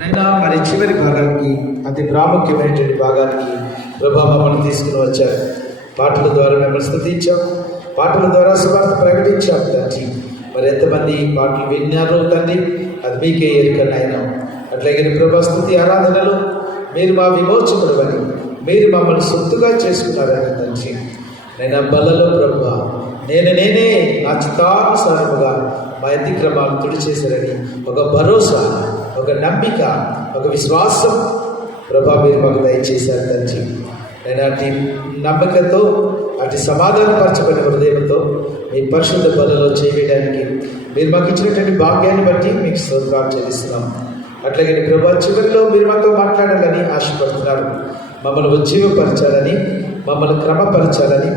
నైనా మరి చివరి భాగానికి, అతి ప్రాముఖ్యమైనటువంటి భాగానికి ప్రభా మమ్మల్ని తీసుకుని వచ్చారు. పాటల ద్వారా మిమ్మల్ని స్తుతించాం, పాటల ద్వారా సువార్త ప్రకటించాం తండ్రి. మరి ఎంతమంది పాటలు విన్నారో తండ్రి, అది మీకే ఎరుకనైనా. అట్లాగే ప్రభా స్తుతి ఆరాధనలో మీరు మా విమోచకుడు అని, మీరు మమ్మల్ని సొత్తుగా చేసుకున్నారని తండ్రి. నేను బలలో ప్రభా నేనే నా చిత్తానుసారముగా మా అతిక్రమాలు తుడిచేశారని ఒక భరోసా, ఒక నమ్మిక, ఒక విశ్వాసం ప్రభా మీరు మాకు దయచేశారు తండ్రి. నేను అటు నమ్మకంతో, అటు సమాధానపరచబడిన హృదయంతో మీ పరిశుద్ధ బలలో చేయడానికి మీరు మాకు ఇచ్చినటువంటి భాగ్యాన్ని బట్టి మీకు స్తోత్రాలు చెల్లిస్తున్నాం. అట్లాగే ప్రభా చివరిలో మీరు మాతో మాట్లాడాలని ఆశపడుతున్నారు. మమ్మల్ని ఉజ్జీవపరచాలని, మమ్మల్ని క్రమపరచాలని,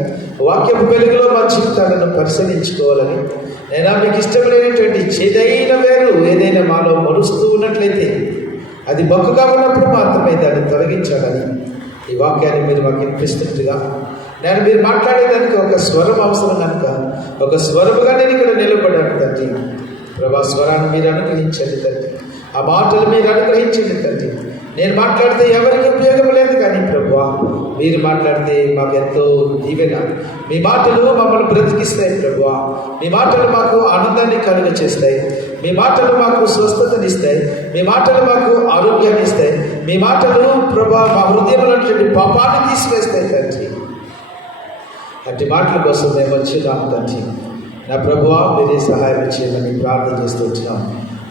వాక్యపు వెలుగులో మా జీవితాలను పరిశీలించుకోవాలని, నేను మీకు ఇష్టమైనటువంటి చేదైన వేరు ఏదైనా మాలో మరుస్తూ ఉన్నట్లయితే అది బొక్కగా ఉన్నప్పుడు మాత్రమే దాన్ని తొలగించాలని ఈ వాక్యాన్ని మీరు మాకు వినిపిస్తున్నట్టుగా నేను మీరు మాట్లాడేదానికి ఒక స్వరం అవసరం కనుక ఒక స్వరముగా నేను ఇక్కడ నిలబడాను తండ్రి. ప్రభా స్వరాన్ని మీరు అనుగ్రహించండి తండ్రి, ఆ మాటలు మీరు అనుగ్రహించండి తండ్రి. నేను మాట్లాడితే ఎవరికి ఉపయోగం లేదు, కానీ ప్రభువా మీరు మాట్లాడితే మాకు ఎంతో దీవెన. మీ మాటలు మమ్మల్ని బ్రతికిస్తాయి ప్రభువా, మీ మాటలు మాకు ఆనందాన్ని కలుగ చేస్తాయి, మీ మాటలు మాకు స్వస్థతనిస్తాయి, మీ మాటలు మాకు ఆరోగ్యాన్ని ఇస్తాయి, మీ మాటలు ప్రభువా మా హృదయంలో పాపాన్ని తీసివేస్తాయి తండ్రి. అట్టి మాటల కోసం మేము వచ్చినాం తండ్రి. నా ప్రభువా మీరే సహాయం చేయమని ప్రార్థన చేస్తూ వచ్చినాం.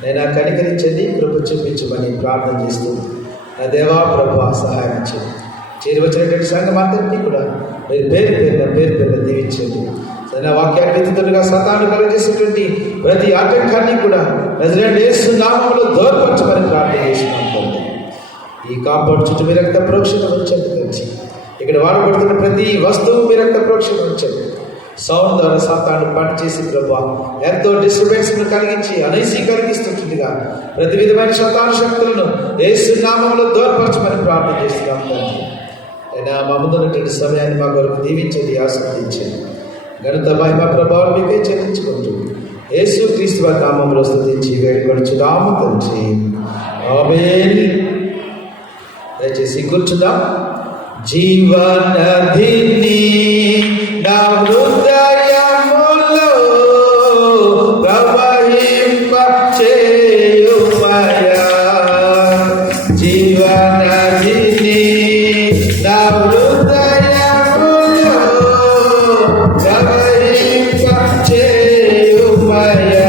నేను కనికరించండి, కృప చూపించమని ప్రార్థన చేస్తూ నా దేవా ప్రభువా సహాయం చేయండి. చేరి వచ్చినటువంటి సంఘం అందరికీ కూడా మీరు పేరు పేరున దీవించండి. నా వాక్యాన్ని సతాను కలుగజేసేటువంటి ప్రతి ఆటంకాన్ని కూడా నజరేయుడైన యేసు నామములో దూరపరచమని ప్రార్థన చేస్తున్నాం తండ్రి. ఈ కాంపౌండ్ చుట్టూ మీ రక్త ప్రోక్షణ ఉంచండి తండ్రి. ఇక్కడ వాడబడుతున్న ప్రతి వస్తువు మీ రక్త ప్రోక్షణ ఉంచండి. సౌండ్ ద్వారా సాతాను పాటు చేసి ప్రభా ఎంతో డిస్టర్బెన్స్ను కలిగించి అనైసీ కలిగిస్తుంటుందిగా ప్రతి విధమైన సాతాను శక్తులను యేసు నామములో దూరపరచమని ప్రార్థన చేస్తున్నాం తండ్రి. అయినా మా ముందున్నటువంటి సమయాన్ని మా కొరకు దీవించండి, ఆస్వాదించండి. ఘనత మహిమ ప్రభావం మీకే చెల్లించుకుంటూ యేసు క్రీస్తు వారి నామములో స్తుతించి వేడుకొనుచున్నాము తండ్రి. ఆమేన్. దయచేసి కూర్చుందాం. జీవనదిని నా హృదయములో ప్రవహింప చేయుమయా, జీవనదిని నా హృదయములో ప్రవహింప చేయుమయా.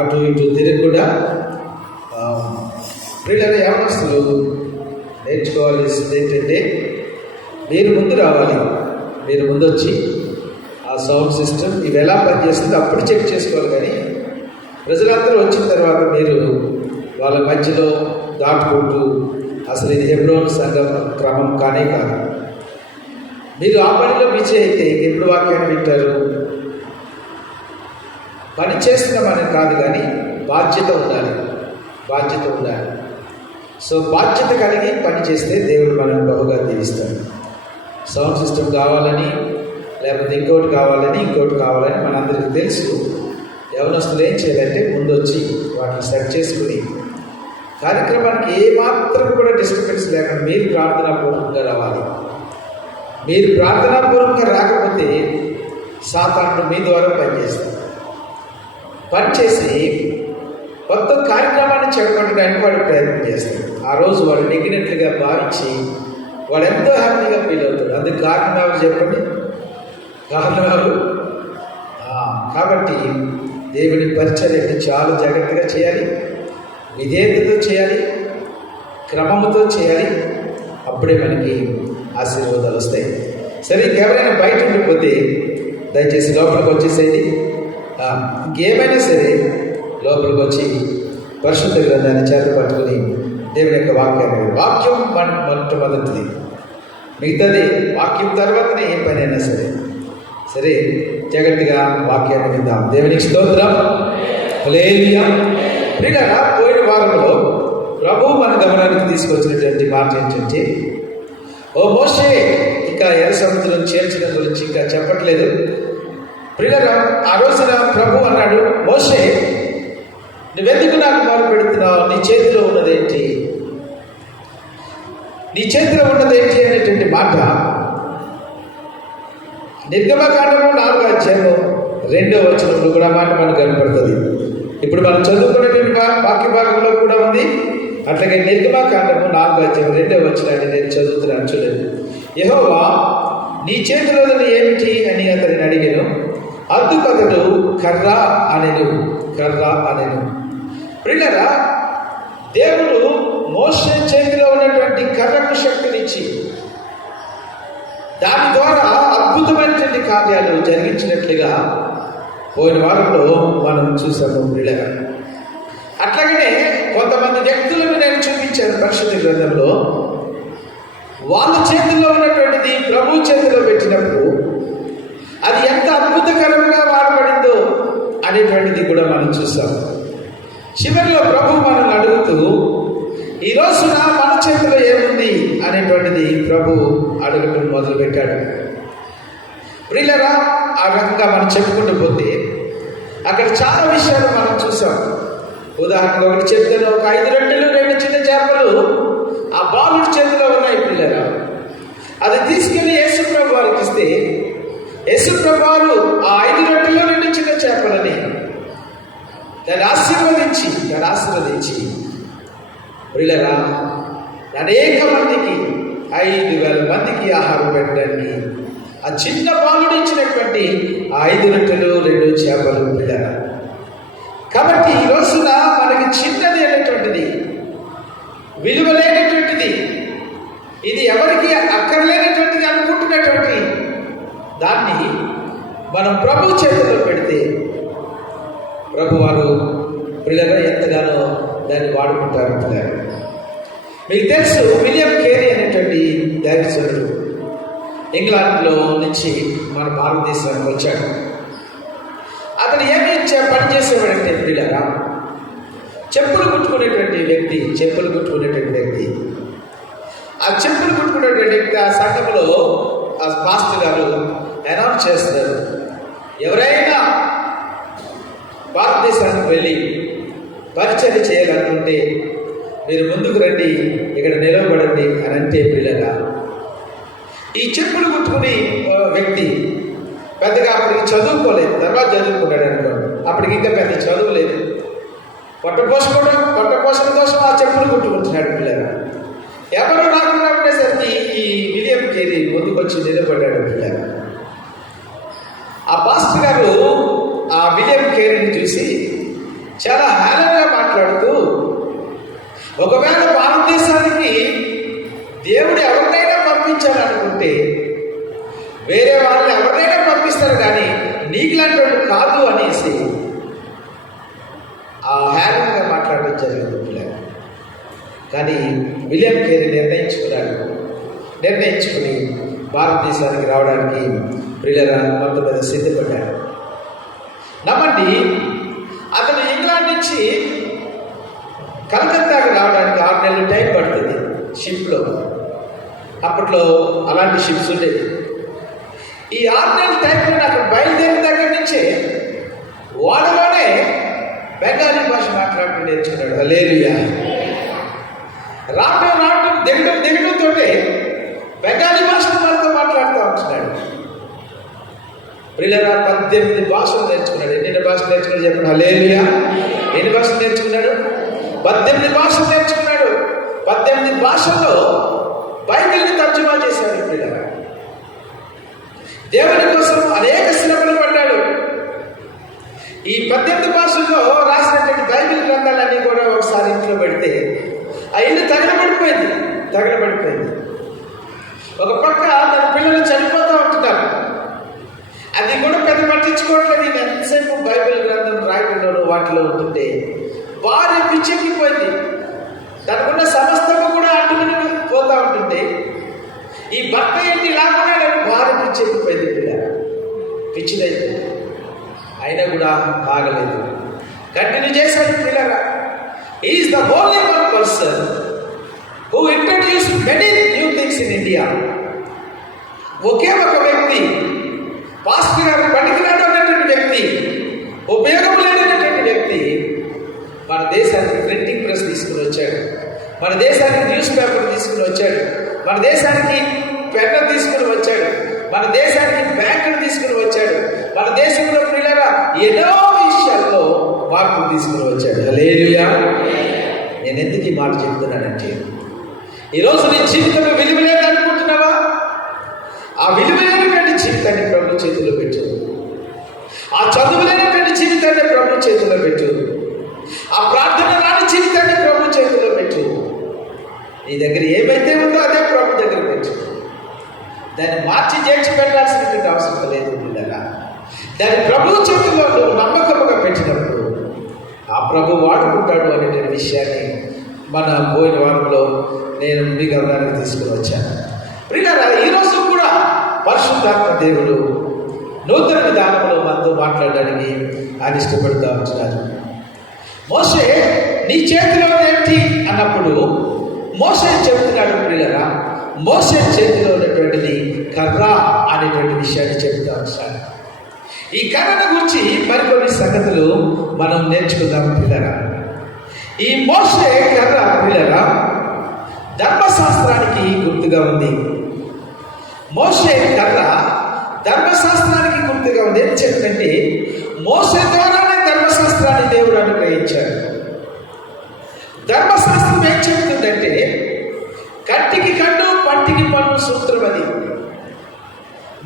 అటు ఇటు తిరగకుండా ప్రియులారా యవనస్తులు నేర్చుకోవాల్సింది ఏంటంటే మీరు ముందు రావాలి. మీరు ముందు వచ్చి ఆ సౌండ్ సిస్టమ్ ఇవి ఎలా పనిచేస్తుందో అప్పుడు చెక్ చేసుకోవాలి. కానీ ప్రజలందరూ వచ్చిన తర్వాత మీరు వాళ్ళ మధ్యలో దాటుకుంటూ ఆ అసలు ఇది హెబ్రోన్ సంఘం క్రమం కానే కాదు. మీరు ఆ పనిలో బిజీ అయితే ఎప్పుడు వాక్యాన్ని వింటారు? పని చేస్తున్నామని కాదు, కానీ బాధ్యత ఉండాలి. సో బాధ్యత కలిగి పని చేస్తే దేవుడు మనల్ని బహుగా దీవిస్తాడు. సౌండ్ సిస్టమ్ కావాలని, లేకపోతే ఇంకోటి కావాలని మనందరికీ తెలుసు. యవనస్తులు ఏం చేయాలంటే ముందు వచ్చి వాటిని సెట్ చేసుకుని కార్యక్రమానికి ఏమాత్రం కూడా డిస్టర్బెన్స్ లేకుండా మీరు ప్రార్థనాపూర్వకంగా రావాలి. మీరు ప్రార్థనాపూర్వకంగా రాకపోతే సాతానుడు మీ ద్వారా పనిచేసి మొత్తం కార్యక్రమాన్ని చెడగొట్టడానికి వాడు ప్రయత్నం చేస్తాడు. ఆ రోజు వాడు నెగ్గినట్లుగా భావించి వాడు ఎంతో హ్యాపీగా ఫీల్ అవుతాడు. అందుకు కారణం చెప్పండి, కారణాలు. కాబట్టి దేవుని పరిచర్యని చాలా జాగ్రత్తగా చేయాలి, విధేయతతో చేయాలి, క్రమముతో చేయాలి. అప్పుడే మనకి ఆశీర్వాదాలు వస్తాయి. సరే, ఇంకెవరైనా బయట ఉండిపోతే దయచేసి లోపలికి వచ్చేసేది. ఇంకేమైనా సరే లోపలికి వచ్చి పరిశుద్ధ గ్రంథాన్ని చేత పట్టుకుని దేవుని యొక్క వాక్యం మన మొట్టమొదటిది, మిగతాది వాక్యం తర్వాతనే ఏ పని అయినా సరే జాగ్రత్తగా వాక్యాన్ని విందాం. దేవునికి స్తోత్రం. హల్లెలూయా. ప్రియులారా, పోయిన వారంలో ప్రభువు మన గమనానికి తీసుకొచ్చినటువంటి మాట ఏంటంటే, ఓ మోషే, ఇంకా ఎర్ర సముద్రం చేర్చడం గురించి ఇంకా చెప్పట్లేదు. ప్రియులారా, ఆ రోజున ప్రభు అన్నాడు, మోషే, నువ్వెందుకు నాకు మొదలు పెడుతున్నావు? నీ చేతిలో ఉన్నదేంటి అనేటువంటి మాట నిర్గమకాండము 4వ అధ్యాయం 2వ వచనంలో కూడా మాట మనకు కనపడుతుంది. ఇప్పుడు మనం చదువుకునేటువంటి వాక్య భాగంలో కూడా ఉంది. అట్లాగే నిర్గమకాండము 4వ అధ్యాయం 2వ వచనాన్ని నేను చదువుతున్నాను, చూడండి. యెహోవా నీ చేతిలో ఏమిటి అని అతనిని అడిగాను. అందుకతడు కర్ర అనెను. ప్రియులారా, దేవుడు మోషే చేతిలో ఉన్నటువంటి కర్రకు శక్తినిచ్చి దాని ద్వారా అద్భుతమైనటువంటి కార్యాలు జరిగించినట్లుగా పోయిన వారంలో మనం చూసాము. ప్రియులారా, అట్లాగనే కొంతమంది వ్యక్తులను నేను చూపించాను పరిశుద్ధ గ్రంథంలో. వాళ్ళ చేతుల్లో ఉన్నటువంటిది ప్రభు చేతిలో పెట్టినప్పుడు అది ఎంత అద్భుతకరంగా వాడబడిందో అనేటువంటిది కూడా మనం చూసాం. చివరిలో ప్రభు మనల్ని అడుగుతూ, ఈ రోజున మన చేతిలో ఏముంది అనేటువంటిది ప్రభు అడగటం మొదలుపెట్టాడు. ప్రియులారా, ఆ రకంగా మనం చెప్పుకుంటూ పోతే అక్కడ చాలా విషయాలు మనం చూసాం. ఉదాహరణకు ఒకటి చెప్తాను. ఒక 5 రొట్టెలు 2 చిన్న చేపలు ఆ బాలుడి చేతిలో ఉన్నాయి. పిల్లరా, అది తీసుకెళ్లి యేసుప్రభు వారికి ఇస్తే యేసుప్రభు వారు ఆ 5 రొట్టెలు 2 చిన్న చేపలని దాన్ని ఆశీర్వదించి ప్రియులారా, అనేక మందికి 5,000 మందికి ఆహారం పెట్టడానికి ఆ చిన్న బాలుడు ఇచ్చినటువంటి ఆ 5 రొట్టెలు 2 చేపలు. ప్రియులారా, కాబట్టి ఈ రోజున మనకి చిన్నది అనేటువంటిది, విలువలేనటువంటిది, ఇది ఎవరికి అక్కర్లేనటువంటిది అనుకుంటున్నటువంటి దాన్ని మనం ప్రభు చేతుల్లో పెడితే ప్రభు వారు పిల్లగా ఎంతగానో దాన్ని వాడుకుంటారు. పిల్లలు, మీకు తెలుసు, విలియం కేరీ అనేటువంటి దైవజనుడు ఇంగ్లాండ్లో నుంచి మన భారతదేశానికి వచ్చాడు. అతను ఏమి పని చేసేవాడంటే పిల్లగా చెప్పులు కుట్టుకునేటువంటి వ్యక్తి. ఆ చెప్పులు కుట్టుకునేటువంటి వ్యక్తి ఆ సంఘంలో ఆ మాస్టర్ గారు అనౌన్స్ చేస్తారు, ఎవరైనా భారతదేశానికి వెళ్ళి పరిచర్య చేయాలనుకుంటే మీరు ముందుకు రండి, ఇక్కడ నిలవబడండి అని అంటే పిల్లగా ఈ చెప్పులు కుట్టుకుని వ్యక్తి పెద్దగా అప్పటికి చదువుకోలేదు. తర్వాత చదువుకున్నాడు అనుకోండి. అప్పటికి ఇంకా పెద్ద చదువు లేదు. పొట్ట పోషణ కోసం ఆ చెప్పులు కుట్టుకుంటున్నాడు. పిల్లగా ఎవరు రాకుండా ఉండేసరికి ఈ విలియం కేరీ ముందుకొచ్చి నిలబడ్డాడు. పిల్లగా ఆ పాస్టర్ గారు ఆ విలియం కేరీని చూసి చాలా హేళనగా మాట్లాడుతూ, ఒకవేళ భారతదేశానికి దేవుడు ఎవరినైనా పంపించాలనుకుంటే వేరే వాళ్ళని ఎవరినైనా పంపిస్తారు, కానీ నీకులాంటి వాడు కాదు అనేసి ఆ హేళనగా మాట్లాడడం జరిగింది. కానీ విలియం కేరీ నిర్ణయించుకుని భారతదేశానికి రావడానికి ప్రియులరా మొత్తం మీద సిద్ధపడ్డాడు. నమ్మండి, అతను ఇంగ్లాండ్ నుంచి కలకత్తాకి రావడానికి 6 నెలలు టైం పడుతుంది షిప్లో. అప్పట్లో అలాంటి షిప్స్ ఉండేవి. ఈ 6 నెలల టైంలో అక్కడ బయలుదేరిన దగ్గర నుంచే వాడలోనే బెంగాలీ భాష మాట్లాడటం నేర్చుకున్నాడు. హల్లెలూయా. రావడం దిగడంతో బెంగాలీ భాషను వాళ్ళతో మాట్లాడుతూ ఉంటున్నాడు. ప్రియులరా 18 భాషలు నేర్చుకున్నాడు. ఎన్ని భాషలు నేర్చుకున్నాడు చెప్పండి? హల్లెలూయా. ఎన్ని భాషలు నేర్చుకున్నాడు? 18 భాషలు నేర్చుకున్నాడు. 18 భాషల్లో బైబిల్ని తర్జుమా చేశాడు. ప్రియులరా దేవుని కోసం అనేక శ్రమలు పడ్డాడు. ఈ 18 భాషల్లో రాసినటువంటి బైబిల్ గ్రంథాలన్నీ కూడా ఒకసారి ఇంట్లో పెడితే ఆ ఇల్లు తగలబడిపోయింది. ఒక పక్క తన పిల్లలు చనిపోతూ ఉంటున్నారు. అది కూడా పెద్ద పట్టించుకోవట్లేదు. నేను ఎంతసేపు బైబిల్ గ్రంథం రాయటంలోనూ వాటిలో ఉంటుంటే భార్య పిచ్చెక్కిపోయింది. తనకున్న సమస్తము కూడా అడ్డుకుని పోతూ ఉంటుంటే ఈ భర్త ఏంటి లేకుండా భార్య పిచ్చెక్కిపోయింది. పిచ్చిదైంది. అయినా కూడా ఆగలేదు, కంటిన్యూ చేశాడు. పిల్లరా, is the only one person who introduced many new things in India. ఒకే ఒక వ్యక్తి, పాస్టర్ గారు పనికిరాడు అన్నటువంటి వ్యక్తి, ఉపయోగం లేనటువంటి వ్యక్తి మన దేశానికి ప్రింటింగ్ ప్రెస్ తీసుకుని వచ్చాడు. మన దేశానికి న్యూస్ పేపర్ తీసుకుని వచ్చాడు. మన దేశానికి పెన్ను తీసుకుని వచ్చాడు. మన దేశానికి బ్యాంకులు తీసుకుని వచ్చాడు. మన దేశంలో పిల్లగా ఎన్నో విషయాల్లో మార్పులు తీసుకుని వచ్చాడు. హల్లెలూయా. నేను ఎందుకు ఈ మాట చెప్తున్నానంటే, ఈరోజు నీ జీవితంలో విలువ లేదనుకుంటున్నావా? ఆ విలువ లేనటువంటి జీవితాన్ని ప్రభు చేతిలో పెట్టు. ఆ చదువు లేనటువంటి జీవితాన్ని ప్రభు చేతిలో పెట్టు. ఆ ప్రార్థన రాని జీవితాన్ని ప్రభు చేతిలో పెట్టు. నీ దగ్గర ఏమైతే ఉందో అదే ప్రభు దగ్గర పెట్టు. దాన్ని మార్చి చేర్చి పెట్టాల్సినటువంటి అవసరం లేదు. పిల్లగా దాన్ని ప్రభు చేతిలో నువ్వు నమ్మకముగా పెట్టినప్పుడు ఆ ప్రభు వాడుకుంటాడు అనేటువంటి విషయాన్ని మన పోయిన వారంలో నేను మీ గమనానికి తీసుకుని వచ్చాను. ప్రియులారా, ఈరోజు కూడా పరిశుద్ధాత్మ దేవుడు నూతన విధానంలో మనతో మాట్లాడడానికి ఆయన ఇష్టపడుతూ ఉంటున్నారు. మోషే నీ చేతిలో ఏంటి అన్నప్పుడు మోషే చెబుతున్నాడు. ప్రియులారా, మోషే చేతిలో ఉన్నటువంటిది కర్ర అనేటువంటి విషయాన్ని చెబుతూ ఉంటాడు. ఈ కర్రను గురించి మరికొన్ని సంగతులు మనం నేర్చుకుందాం. పిల్లరా, ఈ మోషే కర్ర పిల్లరా ధర్మశాస్త్రానికి గుర్తుగా ఉంది. మోషే కర్ర ధర్మశాస్త్రానికి గుర్తుగా ఉంది. ఏం చెప్తుందంటే, మోషే ద్వారానే ధర్మశాస్త్రాన్ని దేవుడు అనుగ్రహించాడు. ధర్మశాస్త్రం ఏం చెప్తుందంటే, కంటికి కన్ను పంటికి పన్ను సూత్రం. అది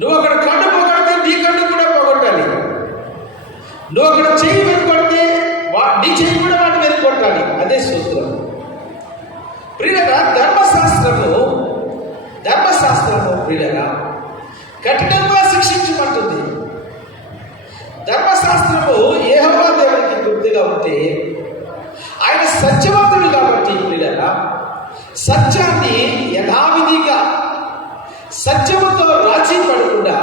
నువ్వు అక్కడ కన్ను పోగొడితే నీ కన్ను కూడా పోగొట్టాలి. నువ్వు అక్కడ చెయ్యి వెనుకొడితే నీ చెయ్యి కూడా వాటి వెనుకొట్టాలి. అదే సూత్రం. ప్రియులరా, ధర్మశాస్త్రము ప్రియులరా కఠినంగా శిక్షించబడుతుంది. ధర్మశాస్త్రము యెహోవా దేవునికి గుర్తుగా ఉంటే ఆయన సత్యవంతుడు కాబట్టి ప్రియులరా సత్యాన్ని యథావిధిగా సత్యముతో రాజీ పడకుండా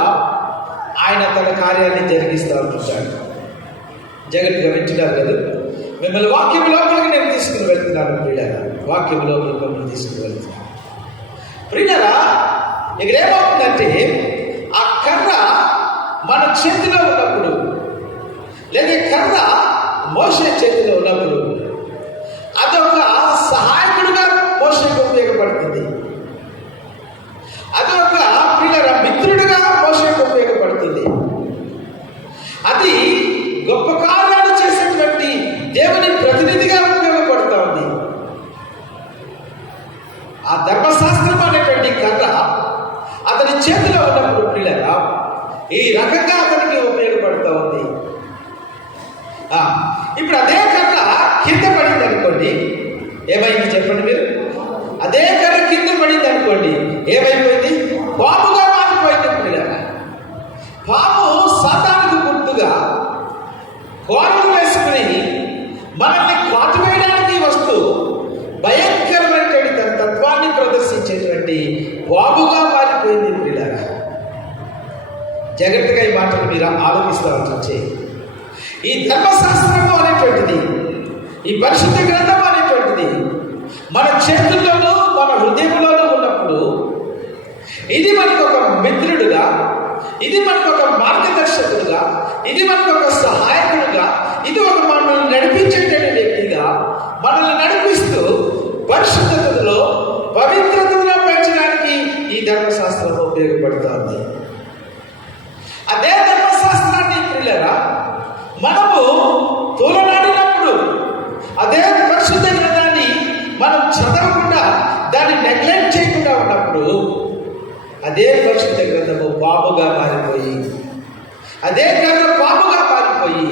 ఆయన తన కార్యాన్ని జరిగిస్తూ ఉంటున్నాడు. జగత్తుగా వింటున్నారు కదా. మిమ్మల్ని వాక్యం లోపలికి నేను తీసుకుని వెళ్తున్నాను. ప్రియులరా, వాక్యం లోపలికి మిమ్మల్ని తీసుకుని వెళ్తున్నాను. ప్రియులరా, ఇక్కడ ఏమవుతుందంటే, ఆ కర్ర మన చేతిలో ఉన్నప్పుడు, లేదా కర్ర మోషే చేతిలో ఉన్నప్పుడు అదొక సహాయకుడిగా మోషేకు ఉపయోగపడుతుంది. అదొక ప్రియులరా మిత్రుడిగా మోషేకు ఉపయోగపడుతుంది. అది గొప్ప కార్యాలు చేసేటువంటి దేవుని ప్రతినిధిగా ఉపయోగపడుతూ ఉంది. ఆ ధర్మశాస్త్రం అనేటువంటి కర్ర అతని చేతిలో ఉన్నప్పుడు ప్రియులరా ఈ రకంగా అతనికి ఉపయోగపడుతూ ఉంది. ఇప్పుడు అదే కర్ర కింద పడింది అనుకోండి, ఏమైంది చెప్పండి మీరు? అదే కర్ర కింద పడింది అనుకోండి, ఏమైపోయింది? పాముగా మారిపోయింది. ప్రియులరా, పాము సాతానుకు గుర్తుగా కోరలు వేసుకుని మనల్ని కాటు వేయడానికి వస్తూ భయంకరమైన వచ్చేటువంటి బాబుగా మారిపోయింది ప్రియులారా. జాగ్రత్తగా ఈ మాటలు మీరు ఆలోచిస్తూ ఉంటే, ఈ ధర్మశాస్త్రము అనేటువంటిది, ఈ పరిశుద్ధ గ్రంథం అనేటువంటిది మన చేతుల్లోనూ మన హృదయంలోనూ ఉన్నప్పుడు ఇది మనకు ఒక మిత్రుడుగా, ఇది మనకు ఒక మార్గదర్శకుడుగా, ఇది మనకు ఒక సహాయకుడుగా, ఇది ఒక మనల్ని నడిపించేటువంటి వ్యక్తిగా మనల్ని నడిపిస్తూ పరిశుద్ధతలో పవిత్రతలో పెంచడానికి ఈ ధర్మశాస్త్రం ఉపయోగపడుతుంది. అదే ధర్మశాస్త్రాన్ని పిల్లరా మనము తోలనాడినప్పుడు, అదే పరిశుద్ధ గ్రంథాన్ని మనం చదవకుండా దాన్ని నెగ్లెక్ట్ చేయకుండా ఉన్నప్పుడు అదే పరిశుద్ధ గ్రంథము పాముగా మారిపోయి, అదే గ్రంథం పాముగా మారిపోయి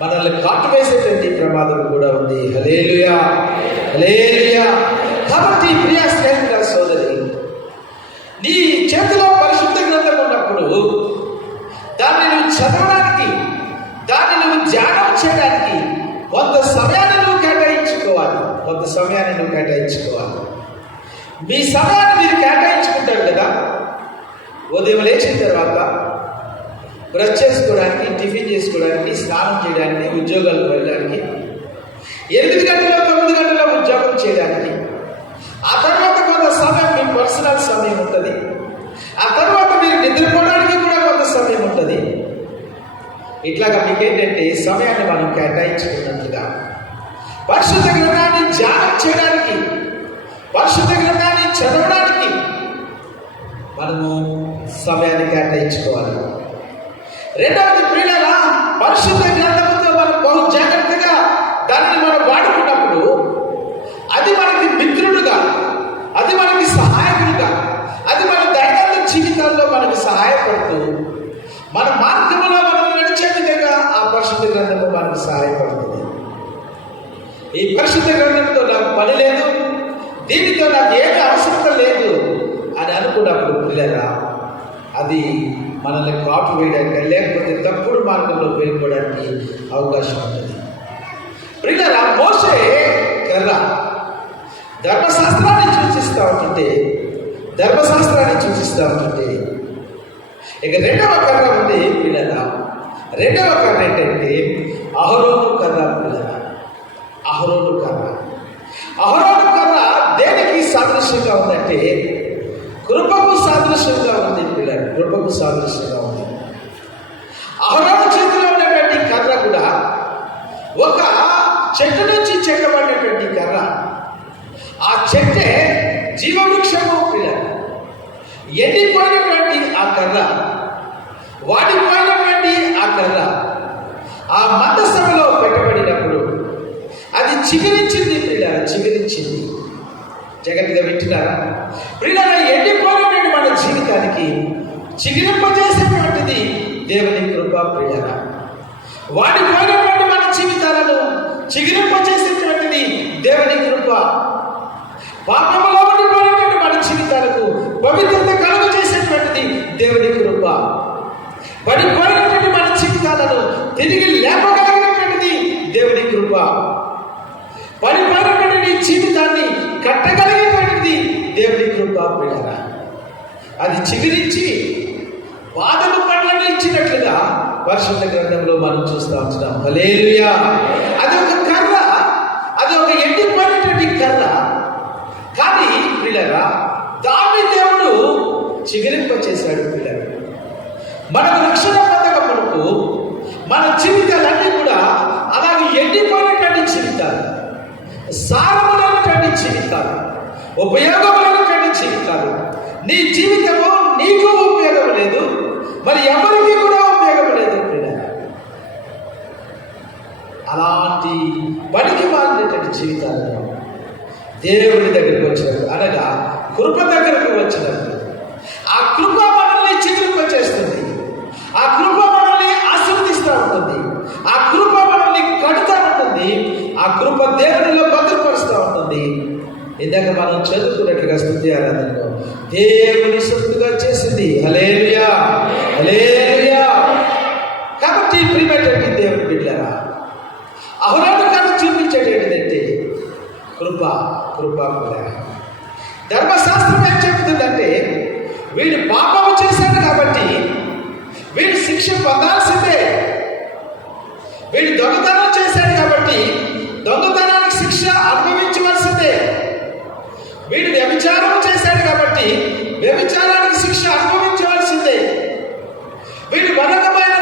మనల్ని కాటు వేసేటువంటి ప్రమాదం కూడా ఉంది. హల్లెలూయా, హల్లెలూయా. కాబట్టి ప్రియ స్నేహితుల సోదరి, నీ చేతిలో పరిశుద్ధ గ్రంథం ఉన్నప్పుడు దాన్ని నువ్వు చదవడానికి, దాన్ని నువ్వు ధ్యానం చేయడానికి కొంత సమయాన్ని నువ్వు కేటాయించుకోవాలి. మీ సమయాన్ని మీరు కేటాయించుకుంటారు కదా. ఉదయం లేచిన తర్వాత బ్రష్ చేసుకోవడానికి, టిఫిన్ చేసుకోవడానికి, స్నానం చేయడానికి, ఉద్యోగాలకు వెళ్ళడానికి, 8 గంటల 9 గంటల ఉద్యోగం చేయడానికి, ఆ తర్వాత కొంత సమయం మీ పర్సనల్ సమయం ఉంటుంది. ఆ తర్వాత మీరు నిద్రపోవడానికి కూడా కొంత సమయం ఉంటుంది. ఇట్లాగా మీకేంటంటే సమయాన్ని మనం కేటాయించుకున్నట్లుగా పరిశుద్ధ గ్రంథాన్ని ధ్యానం చేయడానికి, పరిశుద్ధ గ్రంథాన్ని చదవడానికి మనము సమయాన్ని కేటాయించుకోవాలి. రెండవది ప్రియులారా, పరిశుద్ధ గ్రంథంతో మనం బహు జాగ్రత్తగా దాన్ని మనం వాడుకున్నప్పుడు అది మనకి మిత్రుడుగా, అది మనకి సహాయకుడుగా, అది మన దైనందిన జీవితాల్లో మనకు సహాయపడుతూ మన మార్గంలో మనం నడిచే విధంగా ఆ పరిశుద్ధ గ్రంథము మనకు సహాయపడుతుంది. ఈ పరిశుద్ధ గ్రంథంతో నాకు పని లేదు, దీనితో నాకు ఏమీ అవసరం లేదు అని అనుకున్నప్పుడు పిల్లరా అది మనల్ని కాపు వేయడానికి, లేకపోతే తప్పుడు మార్గంలో వెళ్ళిపోవడానికి అవకాశం ఉంటుంది. పిల్లరా మోషే కర్ర ధర్మశాస్త్రాన్ని సూచిస్తూ ఉంటుంటే ఇక రెండవ కర్ర ఉంది పిల్లరా. రెండవ కర్ర ఏంటంటే అహరోను కర్ర పిల్లరా. అహరోను కర్ర దేనికి సాదృశ్యంగా ఉందంటే కృపకు సాదృశ్యంగా ఉంది పిల్లలు. కృపకు సాదృశ్యంగా ఉంది. అహరోను చేతిలో ఉన్నటువంటి కర్ర కూడా ఒక చెట్టు నుంచి చెక్కబడినటువంటి కర్ర. ఆ చెట్టే జీవవృక్షము పిల్లలు. ఎండిపోయినటువంటి ఆ కర్ర, వాడిపోయినటువంటి ఆ కర్ర ఆ మందసభలో పెట్టబడినప్పుడు అది చిగురించింది పిల్లలు, చిగురించింది. జగత్తుగా వింటున్నారా ప్రియులారా? ఎండిపోయినటువంటి మన జీవితానికి చిగురింపజేసేటువంటిది దేవుని కృప ప్రియులారా. వాడిపోయినటువంటి మన జీవితాలను చిగురింపజేసేటువంటిది దేవుని కృప. పాపంలో ఉండిపోయినటువంటి మన జీవితాలకు పవిత్రత కలుగు చేసేటువంటిది దేవుని కృప. పడిపోయినటువంటి మన జీవితాలను తిరిగి లేపగలిగినటువంటిది దేవుని కృప. పడిపోయినటువంటి నీ జీవితాన్ని కట్టగలిగేటువంటిది దేవుని కృప పిల్లరా. అది చిగురించి బాధలు పండ్లను ఇచ్చినట్లుగా పరిశుద్ధ గ్రంథంలో మనం చూస్తూ ఉంటున్నాం. హల్లెలూయా. అది ఒక కర్ర, అది ఒక ఎండిపోయినటువంటి కర్ర. కానీ పిల్లరా దాన్ని దేవుడు చిగురింపచేశాడు పిల్లలు. మనకు రక్షణ పొందకమునుపు మన జీవితాలన్నీ కూడా అలాగే ఎండిపోయినటువంటి జీవితాలు, సారములైనటువంటి జీవితాలు, ఉపయోగములైనటువంటి జీవితాలు. నీ జీవితము నీకు ఉపయోగం లేదు, మరి ఎవరికి కూడా ఉపయోగం లేదు పిల్లలు. అలాంటి పనికి మారినటువంటి జీవితాలను దేవుడి దగ్గరికి వచ్చినప్పుడు, అనగా కృప దగ్గరకు వచ్చినప్పుడు, ఆ కృప మనల్ని చిగురింపచేస్తుంది. ఆ కృప మనల్ని ఆశీర్వదిస్తూ ఉంటుంది. ఆ కృప మనల్ని కడుతూ ఉంటుంది. ఆ కృప దేవునిలో భద్రపరుస్తూ ఉంటుంది. ఇందాక మనం చదువుకున్నట్లుగా స్తుతి ఆరాధనలో దేవుని సొత్తుగా చేసింది. హల్లెలూయా, హల్లెలూయా. కాబట్టి ప్రియమైనటువంటి దేవుని బిడ్డలారా, అహరోను కథ చూపించేటంటే కృప కూడా ధర్మశాస్త్రం చెప్తుందంటే వీడు పాపము చేశాడు కాబట్టి వీడు శిక్ష పొందాల్సిందే. వీడు దొంగతనం చేశాడు కాబట్టి దొంగతనానికి శిక్ష అనుభవించవలసిందే. వీడు వ్యభిచారం చేశాడు కాబట్టి వ్యభిచారానికి శిక్ష అనుభవించవలసిందే. వీడు మరొకమైన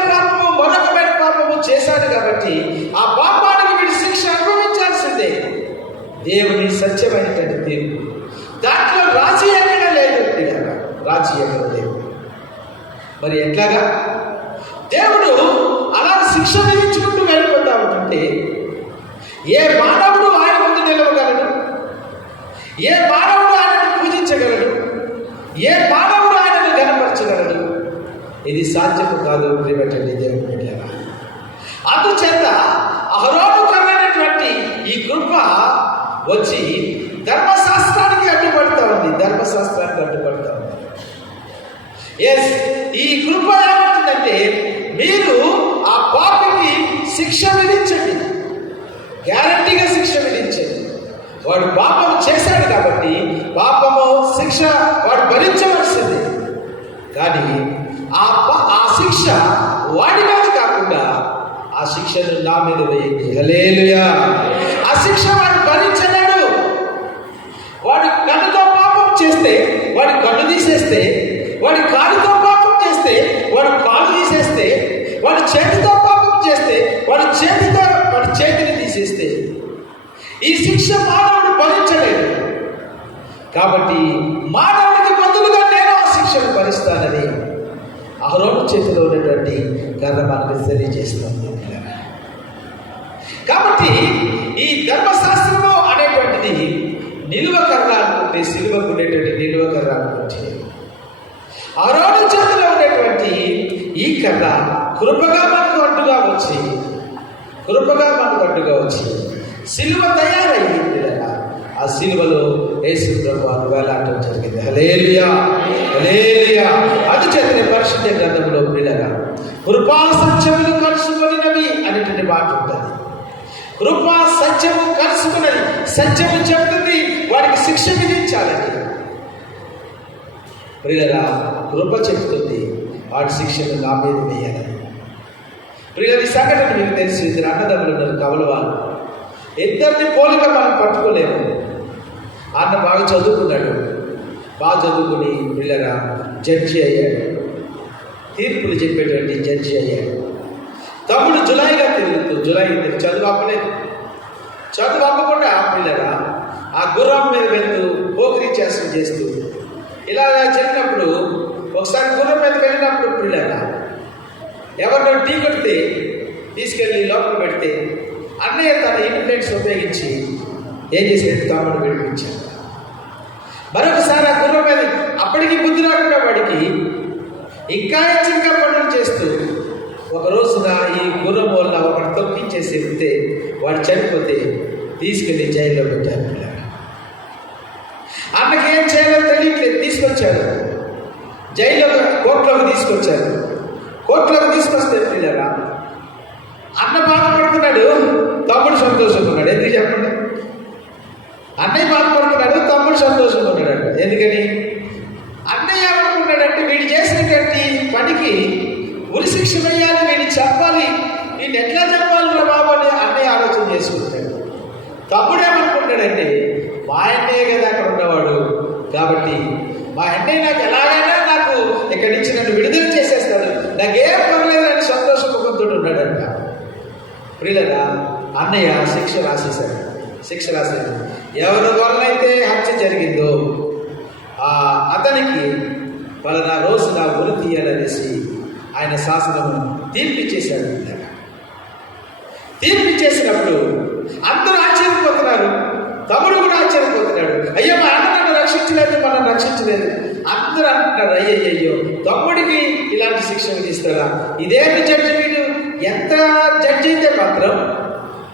పాపము చేశాడు కాబట్టి ఆ పాపానికి వీడు శిక్ష అనుభవించాల్సిందే. దేవుని సత్యమైనటువంటి తీర్పు, దాంట్లో రాజీ ఎక్కడ లేదు, రాజీ ఎక్కడ లేదు. మరి ఎట్లాగా దేవుడు అలా శిక్ష విధించుకుంటూ వెళ్ళిపోతా ఉంటుంటే ఏ మానవుడు ఆయన ముందు నిలవగలడు? ఏ మానవుడు ఆయనను పూజించగలడు? ఏ మానవుడు ఆయనను గణపరచగలడు? ఇది సాధ్యము కాదు ప్రియమైనటువంటి దేవుని బిడ్డలారా. అందుచేత అహరోనుకమైనటువంటి ఈ కృప వచ్చి ధర్మశాస్త్రానికి అడ్డుపడుతూ ఉంది. ధర్మశాస్త్రానికి అడ్డుపడుతూ ఉంది. ఎస్, ఈ కృప ఏమంటుందంటే మీరు ఆ పాపికి శిక్ష విధించండి, గ్యారంటీగా శిక్ష విధించండి. వాడు పాపం చేశాడు కాబట్టి పాపము శిక్ష వాడు భరించవలసింది. కానీ ఆ శిక్ష వాడి మీద కాకుండా ఆ శిక్షను నా మీద వేయండి. హల్లెలూయా. ఆ శిక్ష వాడు భరించలేడు. వాడు కన్నుతో పాపం చేస్తే వాడి కన్ను తీసేస్తే, వాడి కాలుతో పాపం చేస్తే వాడు కాలు తీసేస్తే, వాడి చేతితో పాపం చేస్తే వాడి చేతిని తీసేస్తే ఈ శిక్ష మానవుడు భరించలేడు. కాబట్టి మానవుడికి బదులుగా నేను ఆ శిక్షను భరిస్తానని అహరోను చేతిలో ఉన్నటువంటి కర్ర మనకు తెలియజేస్తుంది. కాబట్టి ఈ ధర్మశాస్త్రము అనేటువంటిది నిలువ కర్ర అనుకుంటే, సిలువకు ఉండేటువంటి నిలువ కర్ర అనుకుంటే, అహరోను చేతిలో ఉండేటువంటి ఈ కర్ర కృపగా మనకు అడ్డుగా వచ్చి సిలువ తయారయ్యింది. ఆ సిలువలో యేసు ప్రభువు వేలాడటం జరిగింది. హల్లెలూయా, హల్లెలూయా. అందుచేతనే పరిశుద్ధ గ్రంథంలో ప్రియులారా కృపా సత్యములు కలుసుకొనినవి అనేటువంటి మాట ఉంటుంది. కృపా సత్యము కలుసుకున్నది. సత్యము చెప్తుంది వాడికి శిక్ష విధించాలని. ప్రియులారా కృప చెప్తుంది వాడి శిక్షను నా మీద వేయాలని. ప్రియులారా ఈ సంఘటన మీకు తెలిసి ఇద్దరు అన్నదమ్ములు ఉన్నారు, కవల వాళ్ళు. ఇద్దరిని పోలిక మనం పట్టుకోలేము. అన్న బాగా చదువుకున్నాడు, బాగా చదువుకుని పిల్లరా జడ్జి అయ్యాడు, తీర్పులు చెప్పేటువంటి జడ్జి అయ్యాడు. తమ్ముడు జులాయిగా తిరుగుతూ చదువు అప్పలేదు. చదువు అప్పకుండా పిల్లరా ఆ గుర్రం మీద వెళ్తూ పోకిరీ చేస్తూ ఇలా జరిగినప్పుడు ఒకసారి గుర్రం మీద వెళ్ళినప్పుడు పిల్లరా ఎవరినో టీ కొడితే తీసుకెళ్ళి లోపల పెడితే అన్నయ్య తన ఇన్ఫ్లుయెన్స్ ఉపయోగించి ఏం చేసేది తమ్ముడు విడిపించాడు. మరొకసారి ఆ గుర్రం మీద అప్పటికి బుద్ధి రాకుండా వాడికి ఇంకా పనులు చేస్తూ ఒక రోజున ఈ గుర్రం వల్ల ఒకటి తొక్కించేసి వెళ్తే వాడు చనిపోతే తీసుకెళ్ళి జైల్లో పెట్టారు. అన్నకి ఏం చేయాలో తెలియట్లేదు, తీసుకొచ్చారు జైల్లో, కోర్టులోకి తీసుకొచ్చారు. కోర్టులోకి తీసుకొస్తే పిల్లరా అన్న బాధపడుతున్నాడు, తమ్ముడు సంతోషంగా ఉన్నాడు. ఎందుకు చెప్పండి? అన్నయ్య బాధపడుతున్నాడు, తమ్ముడు సంతోషంగా ఉన్నాడు. ఎందుకని? అన్నయ్య ఏమనుకున్నాడంటే వీడు చేసినటువంటి పనికి ఉరి శిక్ష వేయాలి, వీడిని చెప్పాలి, వీడిని ఎట్లా చెప్పాలి రా బాబు అని అన్నయ్య ఆలోచన చేసుకుంటాడు. తమ్ముడు ఏమనుకుంటాడంటే మా అన్నయ్య కదా అక్కడ ఉన్నవాడు కాబట్టి మా అన్నయ్య నాకు ఎలాగైనా నాకు ఇక్కడి నుంచి నన్ను విడుదల చేసేస్తాడు, నాకేం పర్లేదు అని సంతోషముఖంతో ఉన్నాడంట. ప్రియులరా అన్నయ్య శిక్ష రాసేశాడు. ఎవరి వల్లైతే హత్య జరిగిందో అతనికి పలానా రోజున ఉరి తీయాలనేసి ఆయన శాసనము తీర్పిచ్చేశాడు. తీర్పిచ్చేసినప్పుడు అందరూ ఆశ్చర్యపోతున్నారు, తమ్ముడు కూడా ఆశ్చర్యపోతున్నాడు. అయ్యో మా అన్న నన్ను రక్షించలేదు, మనం రక్షించలేదు. అందరూ అంటున్నారు అయ్యయ్యో తమ్ముడికి ఇలాంటి శిక్ష విధిస్తారా? ఇదేంటి జడ్జి వీడు? ఎంత జడ్జి అయితే మాత్రం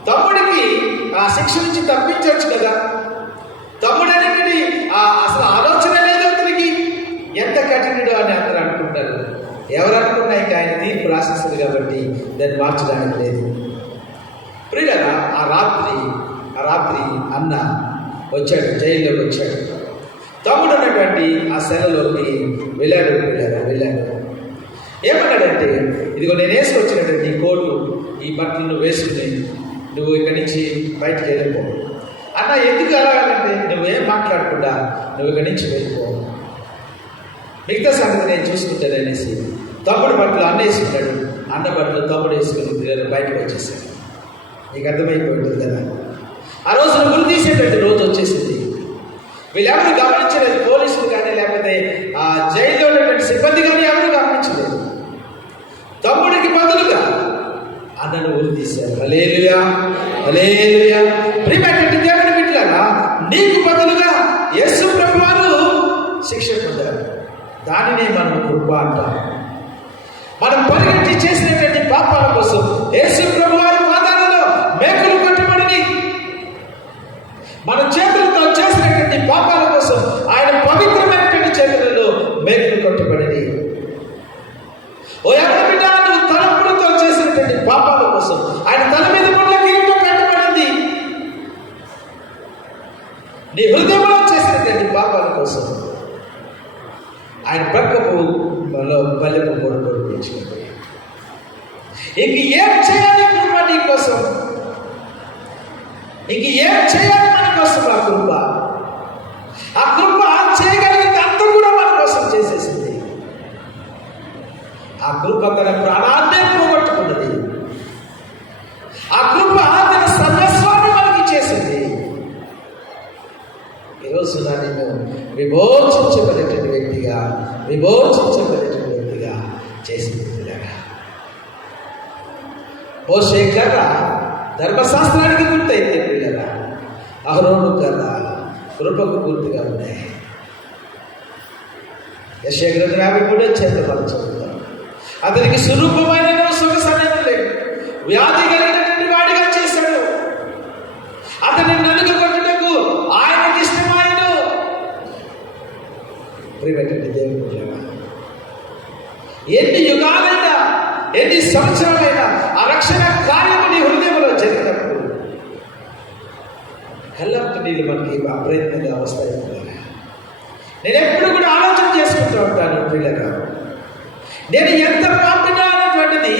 తమ్ముడికి ఆ శిక్ష నుంచి తప్పించవచ్చు కదా. తమ్ముడు అనేది అసలు ఆలోచన లేదు అతనికి, ఎంత కఠినుడు అని అందరూ అనుకుంటారు. ఎవరు అనుకున్నా ఇంకా ఆయన తీర్పు రాసేస్తుంది కాబట్టి దాన్ని మార్చడానికి లేదు. ప్రియులారా ఆ రాత్రి అన్న వచ్చాడు, జైల్లోకి వచ్చాడు. తమ్ముడు ఉన్నటువంటి ఆ సెలలోకి వెళ్ళాడు. ఏమన్నాడంటే, ఇదిగో నేను వేసుకొచ్చినటువంటి ఈ కోటు, ఈ బట్టలు నువ్వు వేసుకుని నువ్వు ఇక్కడి నుంచి బయటికి వెళ్ళిపో. అన్న ఎందుకు అలాగంటే, నువ్వేం మాట్లాడకుండా నువ్వు ఇక్కడి నుంచి వెళ్ళిపో, మిగతా సంగతి నేను చూసుకుంటాననేసి తమ్ముడు బట్టలు అన్న వేసుకున్నాడు. అన్న బట్టలు తమ్ముడు వేసుకుని పిల్లలు బయటకు వచ్చేసాడు. నీకు అర్థమైపోతుంది కదా. ఆ రోజు గురి తీసేటువంటి రోజు వచ్చేసింది. వీళ్ళెవరు గమనించలేదు, పోలీసులు కానీ లేకపోతే ఆ జైల్లో ఉన్నటువంటి సిబ్బంది కానీ ఎవరు గమనించలేదు. తమ్ముడికి బదులుగా అన్నను ఉరి తీశారు. హల్లెలూయా, హల్లెలూయా. ప్రియమైనటువంటి దేవుని బిడ్డలారా, నీకు బదులుగా యేసు ప్రభువారు శిక్ష పొందారు. దానినే మనం కృప అంటాం. మనం పరిగెత్తి చేసినటువంటి పాపాల కోసం యేసు ప్రభువారి పాదాలలో మేకులు కట్టబడి, మన చేతులతో చేసినటువంటి పాపాల కోసం ఆయన పవిత్రమైనటువంటి చేతులలో మేకులు కట్టబడి, ఓ ఎవరి బిడ్డ, నువ్వు తలంపులతో చేసినటువంటి పాపాల కోసం ఆయన తల మీద ముళ్ళ కిరీటం కట్టబడింది. నీ హృదయంలో చేసినటువంటి పాపాల కోసం ఆయన ప్రక్కపు బల్లెపు కొడుకు పెంచుకుంటాడు. ఇంక ఏం చేయాలి కృప నీ కోసం? ఇంక ఏం చేయాలి మన కోసం? ఆ కృప చేయగలిగింది అంతా కూడా మన కోసం చేసేసింది. ఆ కృప తన ప్రాణాన్నే పోగొట్టుకున్నది. ఆ కృప తన సర్వస్వాన్ని మనకి చేసింది. ఈరోజు నేను విమోచించబడేటువంటి వ్యక్తిగా చేసింది. మోషే కర్ర ధర్మశాస్త్రానికి గుర్తయితే పిల్లరా, అహరోను కర్ర కృపకు గుర్తుగా ఉన్నాయి. యెషయా గ్రంథం 53 మనం చదువుతాం. అతనికి స్వరూపమైన సొగసనేది లేదు, వ్యాధి కలిగినటువంటి వాడిగా చేశాడు. అతని నలుగు కొట్టుటకు ఆయనకి ఇష్టమైన. ప్రియమైనటువంటి దేవుని ఎన్ని యుగాలైనా, ఎన్ని సంవత్సరాలైనా ఆ రక్షణ కార్యము నీ హృదయంలో జరిగినప్పుడు కళ్ళంతో నీళ్ళు మనకి అప్రయత్నంగా వస్తాయి. నేను ఎప్పుడు కూడా ఆలోచన చేసుకుంటూ ఉంటాను పిల్లగా, నేను ఎంత పాపినా అనేటువంటిది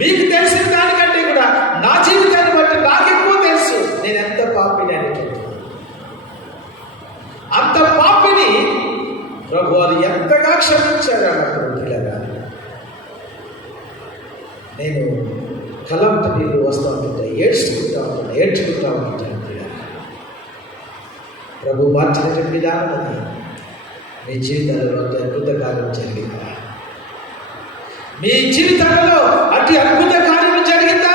మీకు తెలిసిన దానికంటే కూడా నా జీవితాన్ని బట్టి నాకు ఎక్కువ తెలుసు నేను ఎంత పాపిని అనేటువంటిది. అంత పాపిని ప్రభు వారు ఎంతగా క్షమించారు అన్నప్పుడు పిల్లగా, నేను కలంతో నీళ్ళు వస్తూ ఉంటుంటా, ఏడ్చుకుంటా ఉంటాను పిల్లగా. ప్రభు మార్చినటువంటి విధానం అది. మీ జీవితంలో అద్భుత కార్యం జరిగిందా? మీ జీవితంలో అతి అద్భుత కార్యం జరిగిందా?